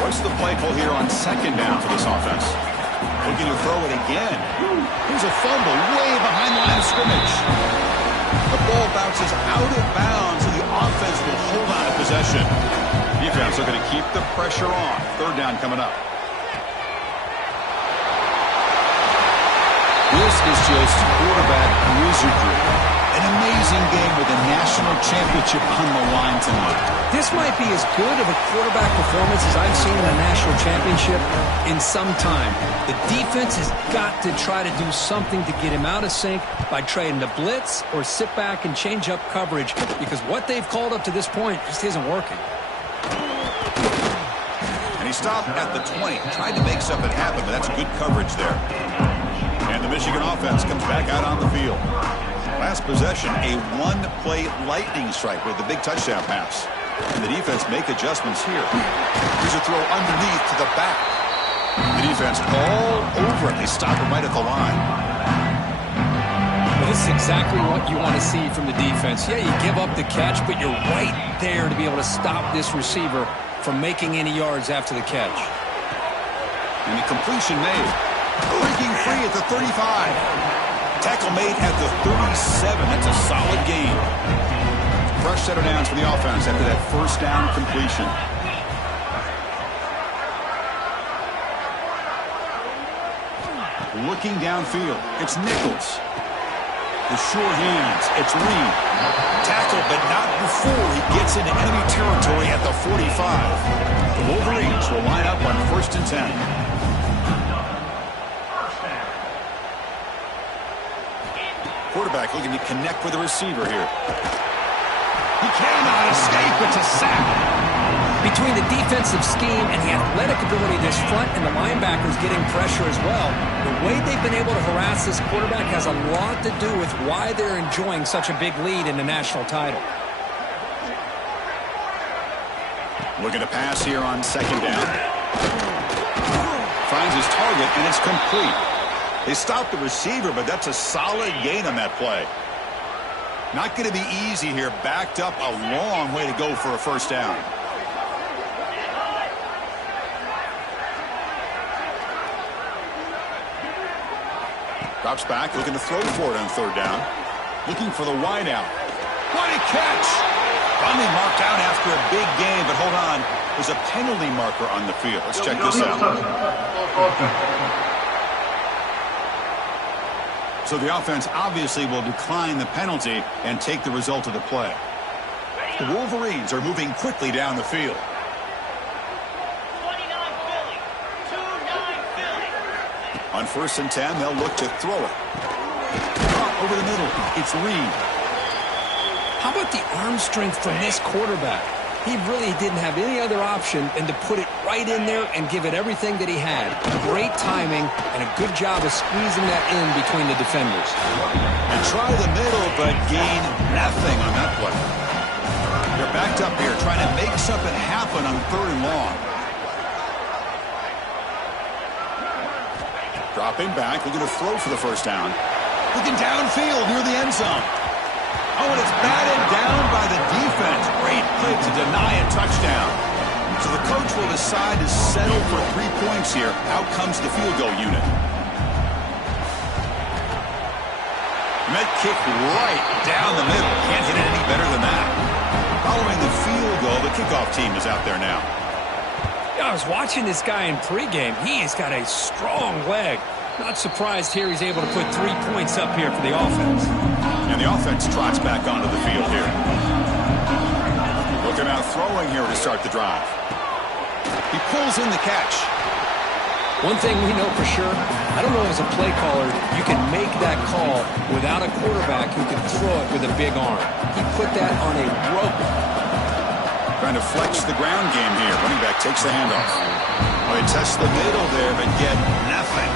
What's the play call here on second down for this offense? Looking to throw it again. Here's a fumble way behind the line of scrimmage. The ball bounces out of bounds, and the offense will hold on to possession. Defense are going to keep the pressure on. Third down coming up. This is just quarterback wizardry. An amazing game with a national championship on the line tonight. This might be as good of a quarterback performance as I've seen in a national championship in some time. The defense has got to try to do something to get him out of sync by trading the blitz or sit back and change up coverage, because what they've called up to this point just isn't working. And he stopped at the 20. Tried to make something happen, but that's good coverage there. And the Michigan offense comes back out on the field. Last possession, a one-play lightning strike with the big touchdown pass. And the defense make adjustments here. Here's a throw underneath to the back. The defense all over it. They stop him right at the line. Well, this is exactly what you want to see from the defense. Yeah, you give up the catch, but you're right there to be able to stop this receiver from making any yards after the catch. And the completion made. Breaking free at the 35. Tackle made at the 37. That's a solid gain. Fresh set of downs for the offense after that first down completion. Looking downfield, it's Nichols. The sure hands, it's Reed. Tackled, but not before he gets into enemy territory at the 45. The Wolverines will line up on 1st and 10. Quarterback looking to connect with the receiver here. He cannot escape. It's a sack. Between the defensive scheme and the athletic ability of this front and the linebackers getting pressure as well, the way they've been able to harass this quarterback has a lot to do with why they're enjoying such a big lead in the national title. Looking to pass here on second down. Finds his target, and it's complete. They stopped the receiver, but that's a solid gain on that play. Not going to be easy here. Backed up a long way to go for a first down. Drops back, looking to throw for it on third down. Looking for the wideout. What a catch! Finally marked out after a big game, but hold on. There's a penalty marker on the field. Let's check this out. So the offense obviously will decline the penalty and take the result of the play. The Wolverines are moving quickly down the field. 29 Philly. 2-9 Philly. On 1st and 10, they'll look to throw it. Over the middle, it's Reed. How about the arm strength from this quarterback? He really didn't have any other option than to put it right in there and give it everything that he had. Great timing and a good job of squeezing that in between the defenders. And try the middle, but gain nothing on that play. They're backed up here trying to make something happen on 3rd and long. Dropping back, looking to throw for the first down. Looking downfield near the end zone. Oh, and it's batted down by the defense. Great play to deny a touchdown. So the coach will decide to settle for 3 points here. Out comes the field goal unit. Met kick right down the middle. Can't hit it any better than that. Following the field goal, the kickoff kickoff team is out there now. Yeah, I was watching this guy in pregame. He has got a strong leg. Not surprised here he's able to put 3 points up here for the offense. And the offense trots back onto the field here. Looking out throwing here to start the drive. He pulls in the catch. One thing we know for sure, I don't know as a play caller, you can make that call without a quarterback who can throw it with a big arm. He put that on a rope. Trying to flex the ground game here. Running back takes the handoff. Oh, he tests the middle there, but get nothing.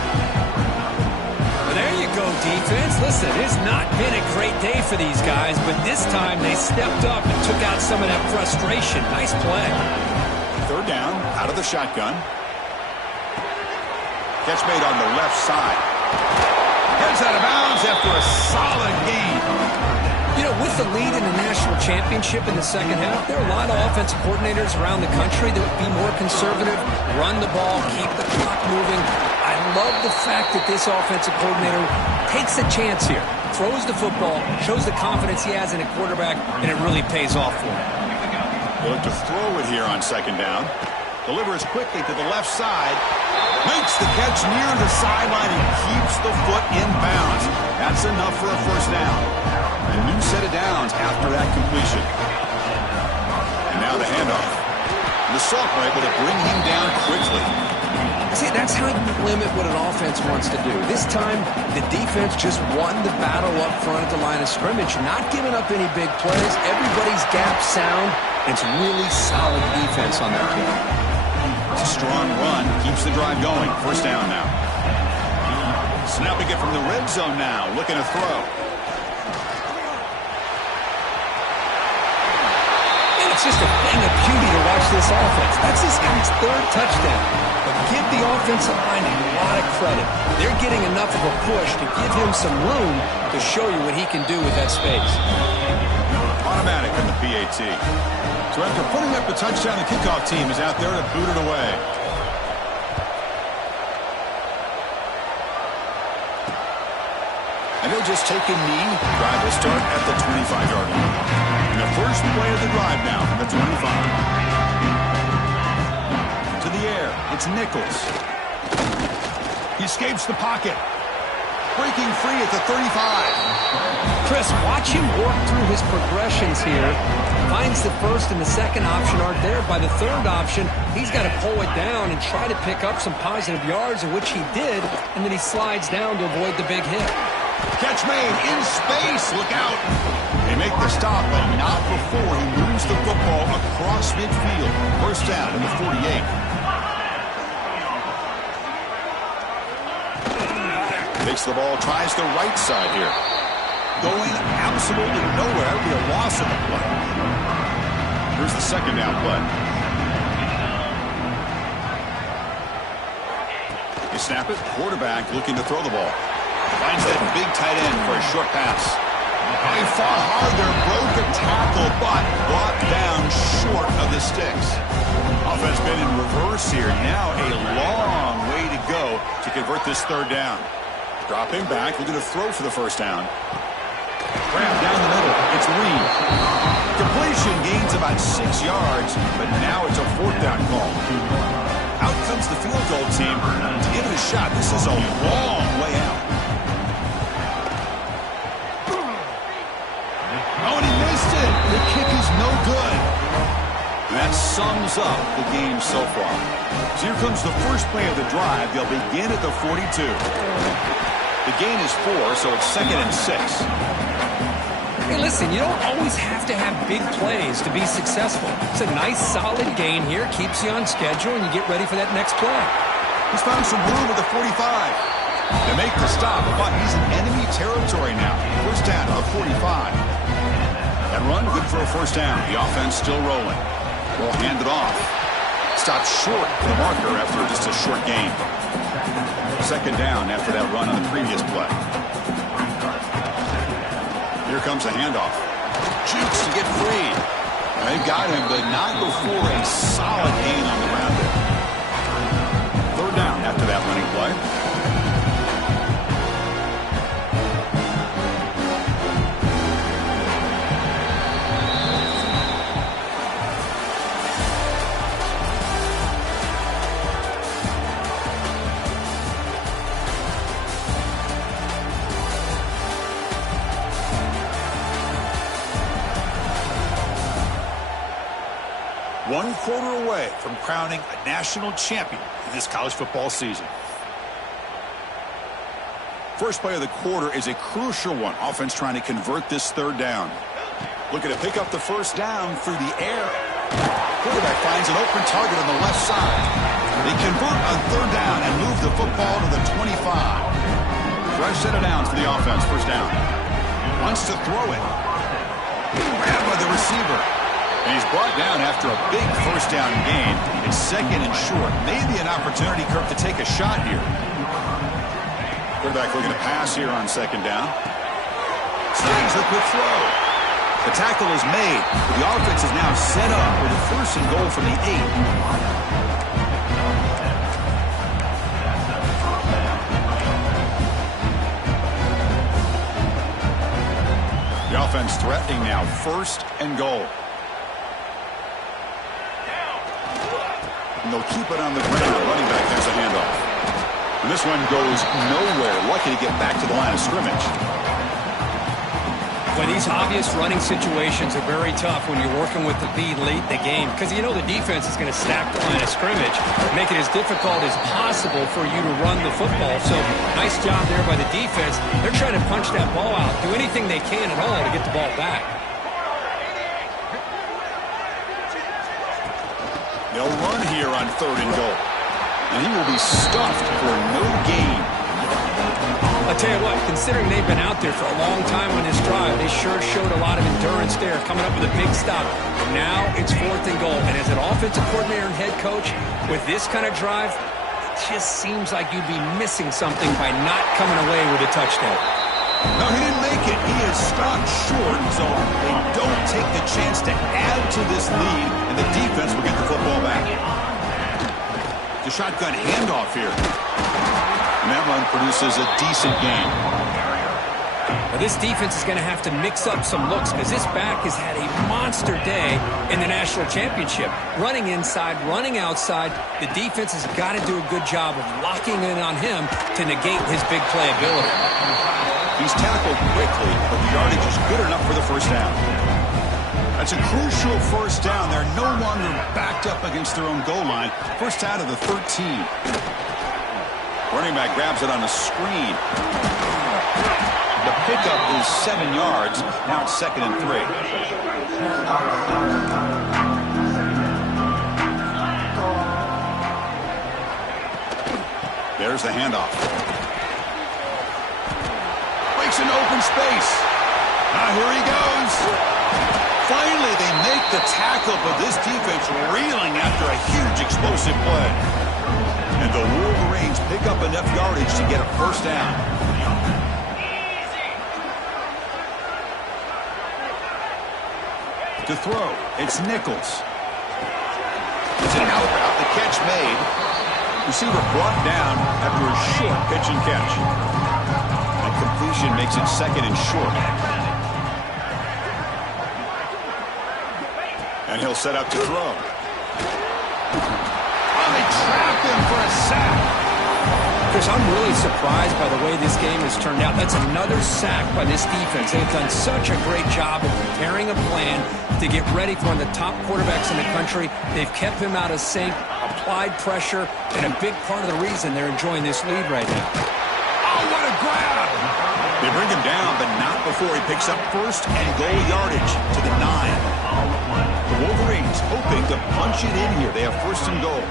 There you go, defense. Listen, it's not been a great day for these guys, but this time they stepped up and took out some of that frustration. Nice play. Third down, out of the shotgun. Catch made on the left side. Heads out of bounds after a solid gain. You know, with the lead in the national championship in the second half, there are a lot of offensive coordinators around the country that would be more conservative, run the ball, keep the clock moving. I love the fact that this offensive coordinator takes a chance here, throws the football, shows the confidence he has in a quarterback, and it really pays off for him. They look to throw it here on second down. Delivers quickly to the left side. Makes the catch near the sideline and keeps the foot in bounds. That's enough for a first down. A new set of downs after that completion. And now the handoff. The Sultan able to bring him down quickly. See, that's how you limit what an offense wants to do. This time, the defense just won the battle up front at the line of scrimmage, not giving up any big plays. Everybody's gap sound. It's really solid defense on that team. It's a strong run. Keeps the drive going. First down now. Snapping it from the red zone now. Looking to throw. And it's just a thing of beauty to watch this offense. That's this guy's third touchdown. But give the offensive line a lot of credit. They're getting enough of a push to give him some room to show you what he can do with that space. Automatic in the PAT. So after putting up the touchdown, the kickoff team is out there to boot it away. And they'll just take a knee. Drive will start at the 25-yard line. And the first play of the drive now from the 25. To the air. It's Nichols. He escapes the pocket. Breaking free at the 35. Chris, watch him work through his progressions here. Finds the first and the second option aren't there. By the third option, he's got to pull it down and try to pick up some positive yards, of which he did, and then he slides down to avoid the big hit. Catch made in space. Look out. They make the stop, but not before he moves the football across midfield. First down at the 48. Takes the ball, tries the right side here. Going absolutely nowhere. That would be a loss of the play. Here's the second down play. You snap it. Quarterback looking to throw the ball. Finds that big tight end for a short pass. He fought hard there, broke a tackle, but brought down short of the sticks. Offense been in reverse here. Now a long way to go to convert this third down. Dropping back, looking to throw for the first down. Grab down the middle. It's Reed. Completion gains about 6 yards, but now it's a fourth down call. Out comes the field goal team to give it a shot. This is a long way out. Oh, and he missed it. The kick is no good. And that sums up the game so far. So here comes the first play of the drive. They'll begin at the 42. The gain is 4, so it's 2nd and 6. Hey, listen, you don't always have to have big plays to be successful. It's a nice, solid gain here. Keeps you on schedule, and you get ready for that next play. He's found some room at the 45. They make the stop, but he's in enemy territory now. First down at the 45. That run, good for a first down. The offense still rolling. Will hand it off. Stopped short for the marker after just a short gain. Second down after that run on the previous play. Here comes a handoff. Jukes to get free. They got him, but not before a solid gain on the ground there. Third down after that running play. 1 quarter away from crowning a national champion in this college football season. First play of the quarter is a crucial one. Offense trying to convert this 3rd down. Looking to pick up the 1st down through the air. Quarterback finds an open target on the left side. They convert on 3rd down and move the football to the 25. Fresh set of downs for the offense. 1st down. Wants to throw it. Grabbed by the receiver. And he's brought down after a big 1st down gain. It's 2nd and short. Maybe an opportunity, Kirk, to take a shot here. Quarterback looking to pass here on 2nd down. Snags the quick throw. The tackle is made. The offense is now set up with a 1st and goal from the 8. The offense threatening now, 1st and goal. And they'll keep it on the ground. The running back has a handoff. And this one goes nowhere. Lucky to get back to the line of scrimmage. Well, these obvious running situations are very tough when you're working with the lead late in the game because you know the defense is going to stack the line of scrimmage, make it as difficult as possible for you to run the football. So nice job there by the defense. They're trying to punch that ball out, do anything they can at all to get the ball back. They'll run here on 3rd and goal. And he will be stuffed for no gain. I'll tell you what, considering they've been out there for a long time on this drive, they sure showed a lot of endurance there, coming up with a big stop. Now it's 4th and goal. And as an offensive coordinator and head coach, with this kind of drive, it just seems like you'd be missing something by not coming away with a touchdown. No, he didn't make it. He is stopped short, so they don't take the chance to add to this lead, and the defense will get the football back. The shotgun handoff here. And that run produces a decent gain. Now this defense is going to have to mix up some looks because this back has had a monster day in the national championship. Running inside, running outside. The defense has got to do a good job of locking in on him to negate his big play ability. He's tackled quickly, but the yardage is good enough for the 1st down. That's a crucial 1st down. They're no longer backed up against their own goal line. 1st out of the 13. Running back grabs it on the screen. The pickup is 7 yards. Now it's 2nd and 3. There's the handoff. Breaks into open space. Now here he goes. Finally, they make the tackle, but this defense reeling after a huge explosive play. And the Wolverines pick up enough yardage to get a 1st down. To throw, it's Nichols. It's an out route, the catch made. Receiver brought down after a short pitch and catch. And completion makes it 2nd and short. And he'll set up to throw. They trap him for a sack. Chris, I'm really surprised by the way this game has turned out. That's another sack by this defense. They've done such a great job of preparing a plan to get ready for one of the top quarterbacks in the country. They've kept him out of sync, applied pressure, and a big part of the reason they're enjoying this lead right now. Oh, what a grab! They bring him down, but not before he picks up 1st and goal yardage to the 9. The Wolverines hoping to punch it in here. They have 1st and goal.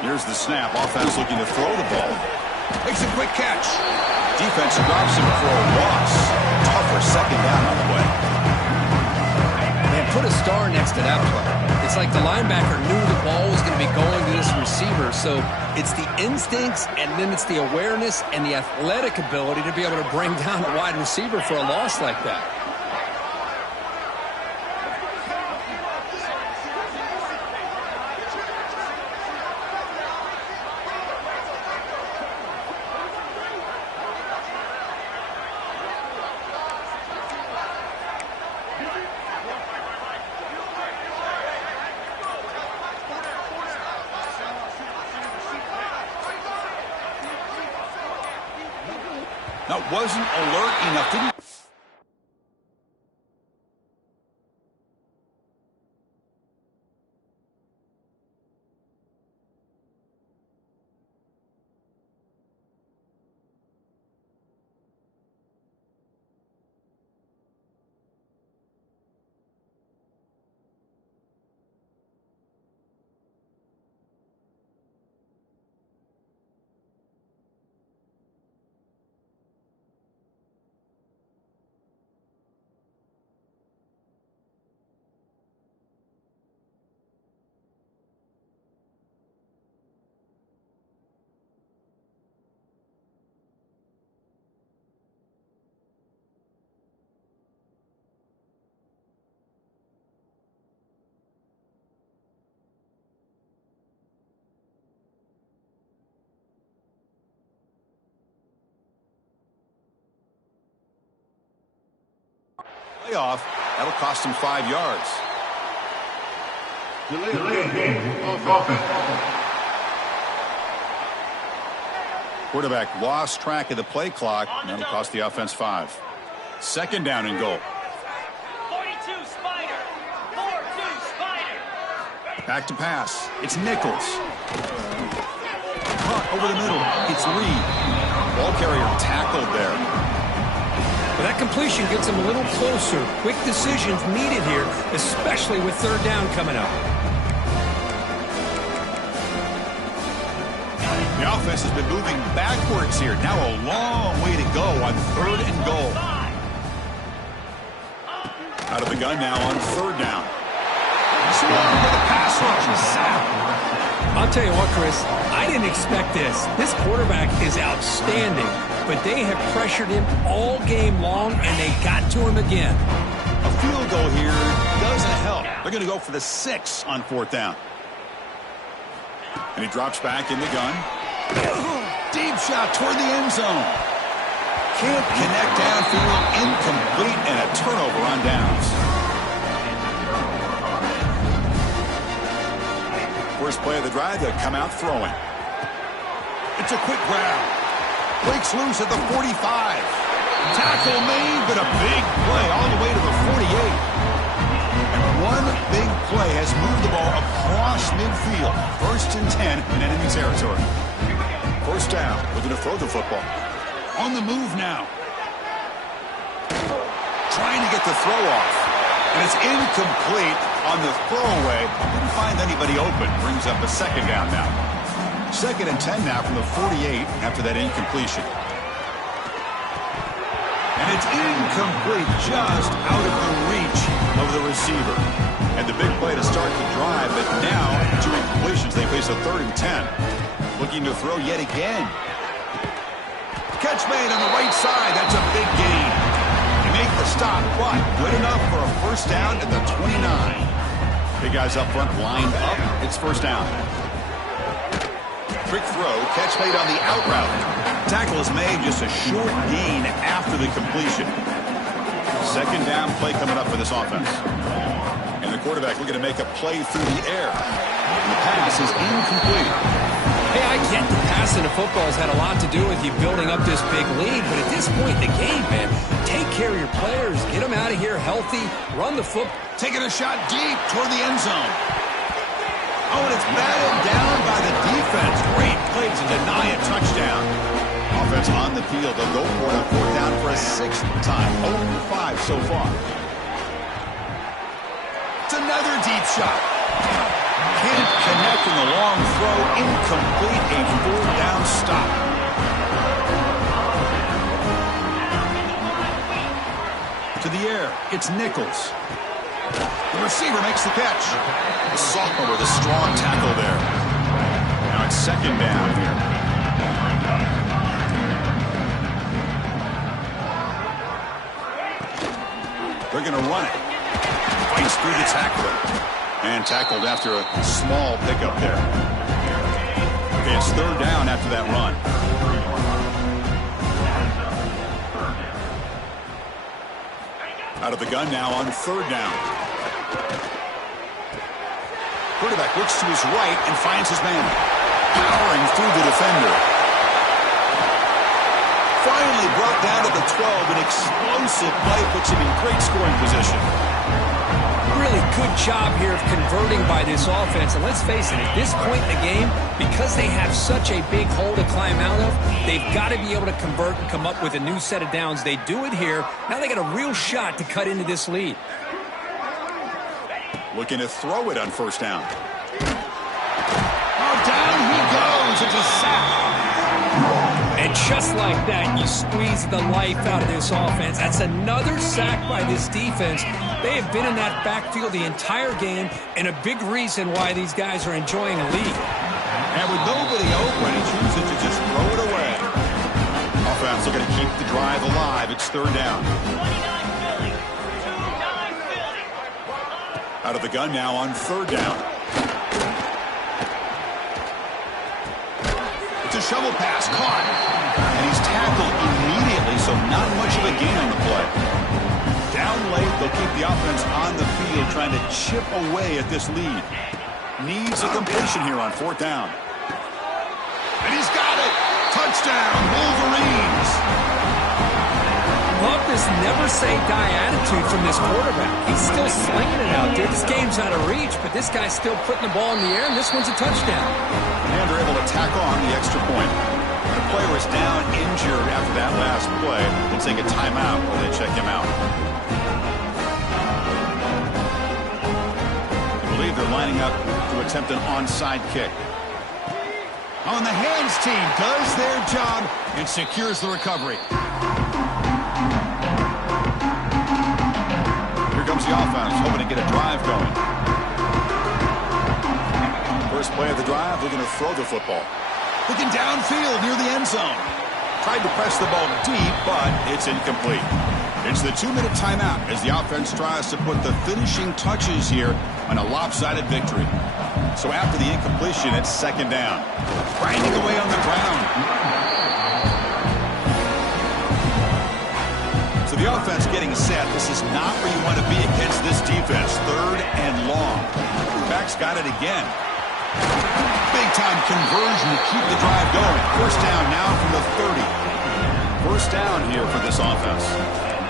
Here's the snap. Offense looking to throw the ball. Makes a quick catch. Defense drops him for a loss. Tougher 2nd down on the way. Man, put a star next to that play. It's like the linebacker knew the ball was going to be going to this receiver. So it's the instincts, and then it's the awareness and the athletic ability to be able to bring down a wide receiver for a loss like that. That wasn't alert enough. Didn't Playoff. That'll cost him 5 yards. Delay game. Offense. Quarterback lost track of the play clock. That'll cost the offense 5. Second down and goal. 42 Spider. 4-2 Spider. Back to pass. It's Nichols. Caught over the middle. It's Reed. Ball carrier tackled there. But that completion gets him a little closer. Quick decisions needed here, especially with third down coming up. The offense has been moving backwards here. Now a long way to go on third and goal. Out of the gun now on third down. Swung for the pass rush. Sack. I'll tell you what, Chris, I didn't expect this. This quarterback is outstanding, but they have pressured him all game long, and they got to him again. A field goal here doesn't help. They're going to go for the 6 on fourth down. And he drops back in the gun. Deep shot toward the end zone. Can't connect downfield. Incomplete and a turnover on downs. First play of the drive, they'll come out throwing. It's a quick grab. Breaks loose at the 45. Tackle made, but a big play all the way to the 48. And one big play has moved the ball across midfield. 1st and 10 in enemy territory. First down, looking to throw the football. On the move now. Trying to get the throw off. And it's incomplete on the throwaway. Didn't find anybody open. Brings up a second down now. 2nd and 10 now from the 48 after that incompletion. And it's incomplete, just out of the reach of the receiver. And the big play to start the drive, but now 2 incompletions. They face a 3rd and 10. Looking to throw yet again. Catch made on the right side. That's a big gain. They make the stop, but good enough for a first down at the 29. Big guys up front lined up. It's first down. Quick throw. Catch made on the out route. Tackle is made, just a short gain after the completion. Second down play coming up for this offense. And the quarterback looking to make a play through the air. And the pass is incomplete. Hey, I get the passing of football has had a lot to do with you building up this big lead, but at this point in the game, man, take care of your players, get them out of here healthy, run the football. Taking a shot deep toward the end zone. Oh, and it's batted down by the defense. Great play to deny a touchdown. Offense on the field. They'll go for it on fourth down for a 6th time. 0-5 so far. It's another deep shot. Can't connect in the long throw. Incomplete. A 4th down stop. To the air. It's Nichols. The receiver makes the catch. The sophomore with a strong tackle there. Now it's second down here. They're going to run it. Fights through the tackler. And tackled after a small pickup there. Okay, it's third down after that run. Out of the gun now on third down. Quarterback looks to his right and finds his man. Powering through the defender. Finally brought down to the 12. An explosive play puts him in great scoring position. Really good job here of converting by this offense. And let's face it, at this point in the game, because they have such a big hole to climb out of, they've got to be able to convert and come up with a new set of downs. They do it here. Now they got a real shot to cut into this lead. Looking to throw it on first down. Oh, down he goes. It's a sack. And just like that, you squeeze the life out of this offense. That's another sack by this defense. They have been in that backfield the entire game, and a big reason why these guys are enjoying a lead. And with nobody open, he chooses to just throw it away. Offense looking to keep the drive alive. It's third down. 29 Philly. 2-9 Philly. Out of the gun now on third down. It's a shovel pass caught. And he's tackled immediately, so not much of a gain on the play. Down late They'll keep the offense on the field trying to chip away at this lead. Needs a completion here on 4th down. And he's got it! Touchdown, Wolverines! Love this never-say-die attitude from this quarterback. He's still slinging it out there. This game's out of reach, but this guy's still putting the ball in the air, and this one's a touchdown. And they're able to tack on the extra point. The player is down injured after that last play. They'll take a timeout while they check him out. I believe they're lining up to attempt an onside kick. On the hands team does their job and secures the recovery. Here comes the offense, hoping to get a drive going. First play of the drive, looking to throw the football. Looking downfield near the end zone. Tried to press the ball deep, but it's incomplete. It's the 2-minute timeout as the offense tries to put the finishing touches here on a lopsided victory. So after the incompletion, it's 2nd down. Grinding away on the ground. So the offense getting set. This is not where you want to be against this defense. 3rd and long. Back's got it again. Big-time conversion to keep the drive going. 1st down now from the 30. 1st down here for this offense.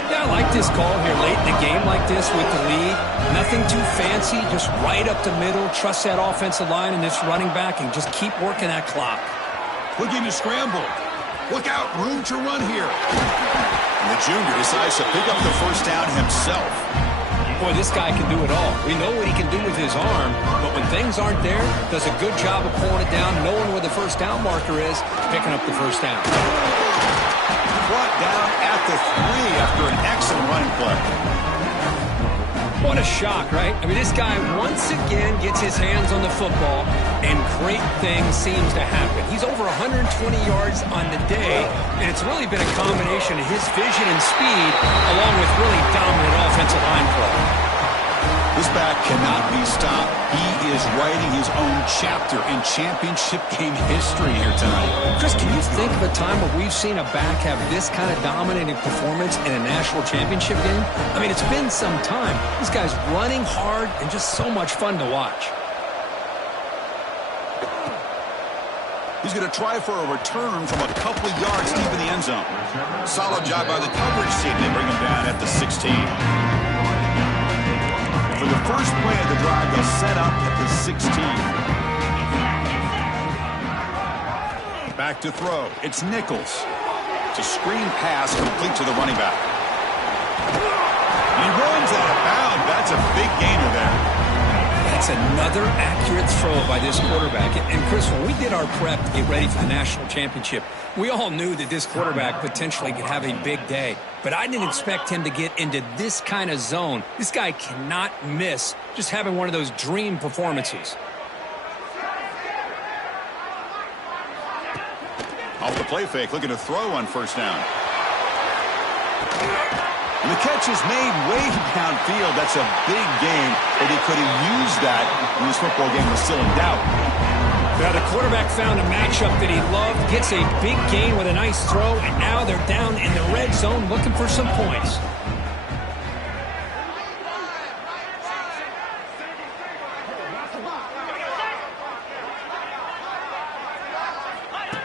Yeah, I like this call here late in the game like this with the lead. Nothing too fancy, just right up the middle. Trust that offensive line and this running back and just keep working that clock. Looking to scramble. Look out, room to run here. And the junior decides to pick up the 1st down himself. Boy, this guy can do it all. We know what he can do with his arm, but when things aren't there, does a good job of pulling it down, knowing where the 1st down marker is, picking up the 1st down. Brought down at the 3 after an excellent running play. What a shock, right? I mean, this guy once again gets his hands on the football, and great things seems to happen. He's over 120 yards on the day, and it's really been a combination of his vision and speed, along with really dominant offensive line play. This back cannot be stopped. He is writing his own chapter in championship game history here tonight. Chris, can you think of a time where we've seen a back have this kind of dominating performance in a national championship game? I mean, it's been some time. This guy's running hard and just so much fun to watch. He's going to try for a return from a couple of yards deep in the end zone. Solid job by the coverage team. They bring him down at the 16. For the first play of the drive, they'll set up at the 16. Back to throw. It's Nichols. It's a screen pass complete to the running back. He runs out of bounds. That's a big gainer there. That's another accurate throw by this quarterback. And Chris, when we did our prep to get ready for the national championship, we all knew that this quarterback potentially could have a big day. But I didn't expect him to get into this kind of zone. This guy cannot miss just having one of those dream performances. Off the play fake, looking to throw on 1st down. And the catch is made way downfield. That's a big gain, but he could have used that when his football game was still in doubt. Now the quarterback found a matchup that he loved, gets a big gain with a nice throw, and now they're down in the red zone looking for some points.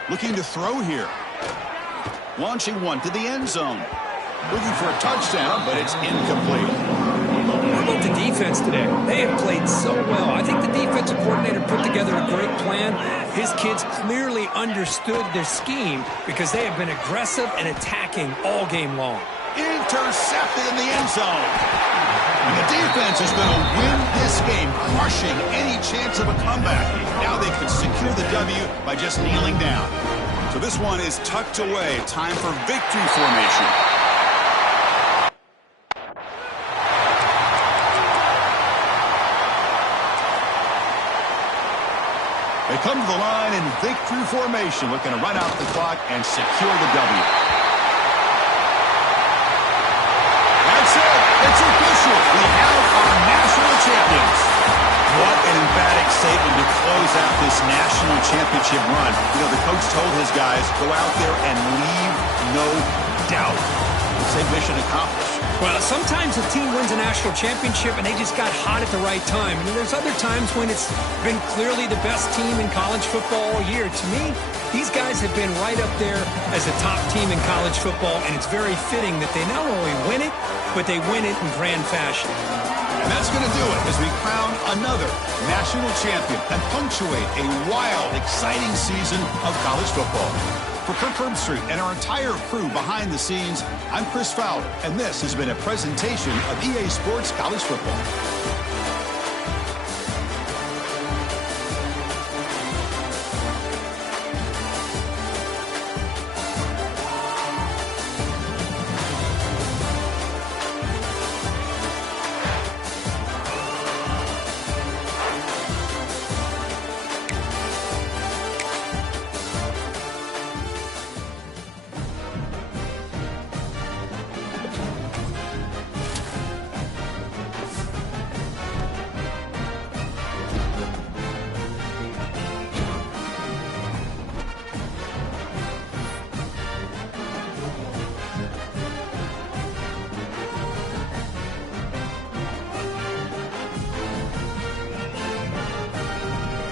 Looking to throw here. Launching one to the end zone. Looking for a touchdown, but it's incomplete. How about the defense today? They have played so well. I think the defensive coordinator put together a great plan. His kids clearly understood their scheme because they have been aggressive and attacking all game long. Intercepted in the end zone. And the defense is going to win this game, crushing any chance of a comeback. Now they can secure the W by just kneeling down. So this one is tucked away. Time for victory formation. They come to the line in victory formation, looking to run out the clock and secure the W. That's it. It's official. We have our national champions. What an emphatic statement to close out this national championship run. You know, the coach told his guys, go out there and leave no doubt. say mission accomplished. Well, sometimes a team wins a national championship and they just got hot at the right time. And there's other times when it's been clearly the best team in college football all year. To me, these guys have been right up there as a top team in college football, and it's very fitting that they not only win it, but they win it in grand fashion. And that's going to do it as we crown another national champion and punctuate a wild, exciting season of college football. For Kirk Herbstreit and our entire crew behind the scenes, I'm Chris Fowler, and this has been a presentation of EA Sports College Football.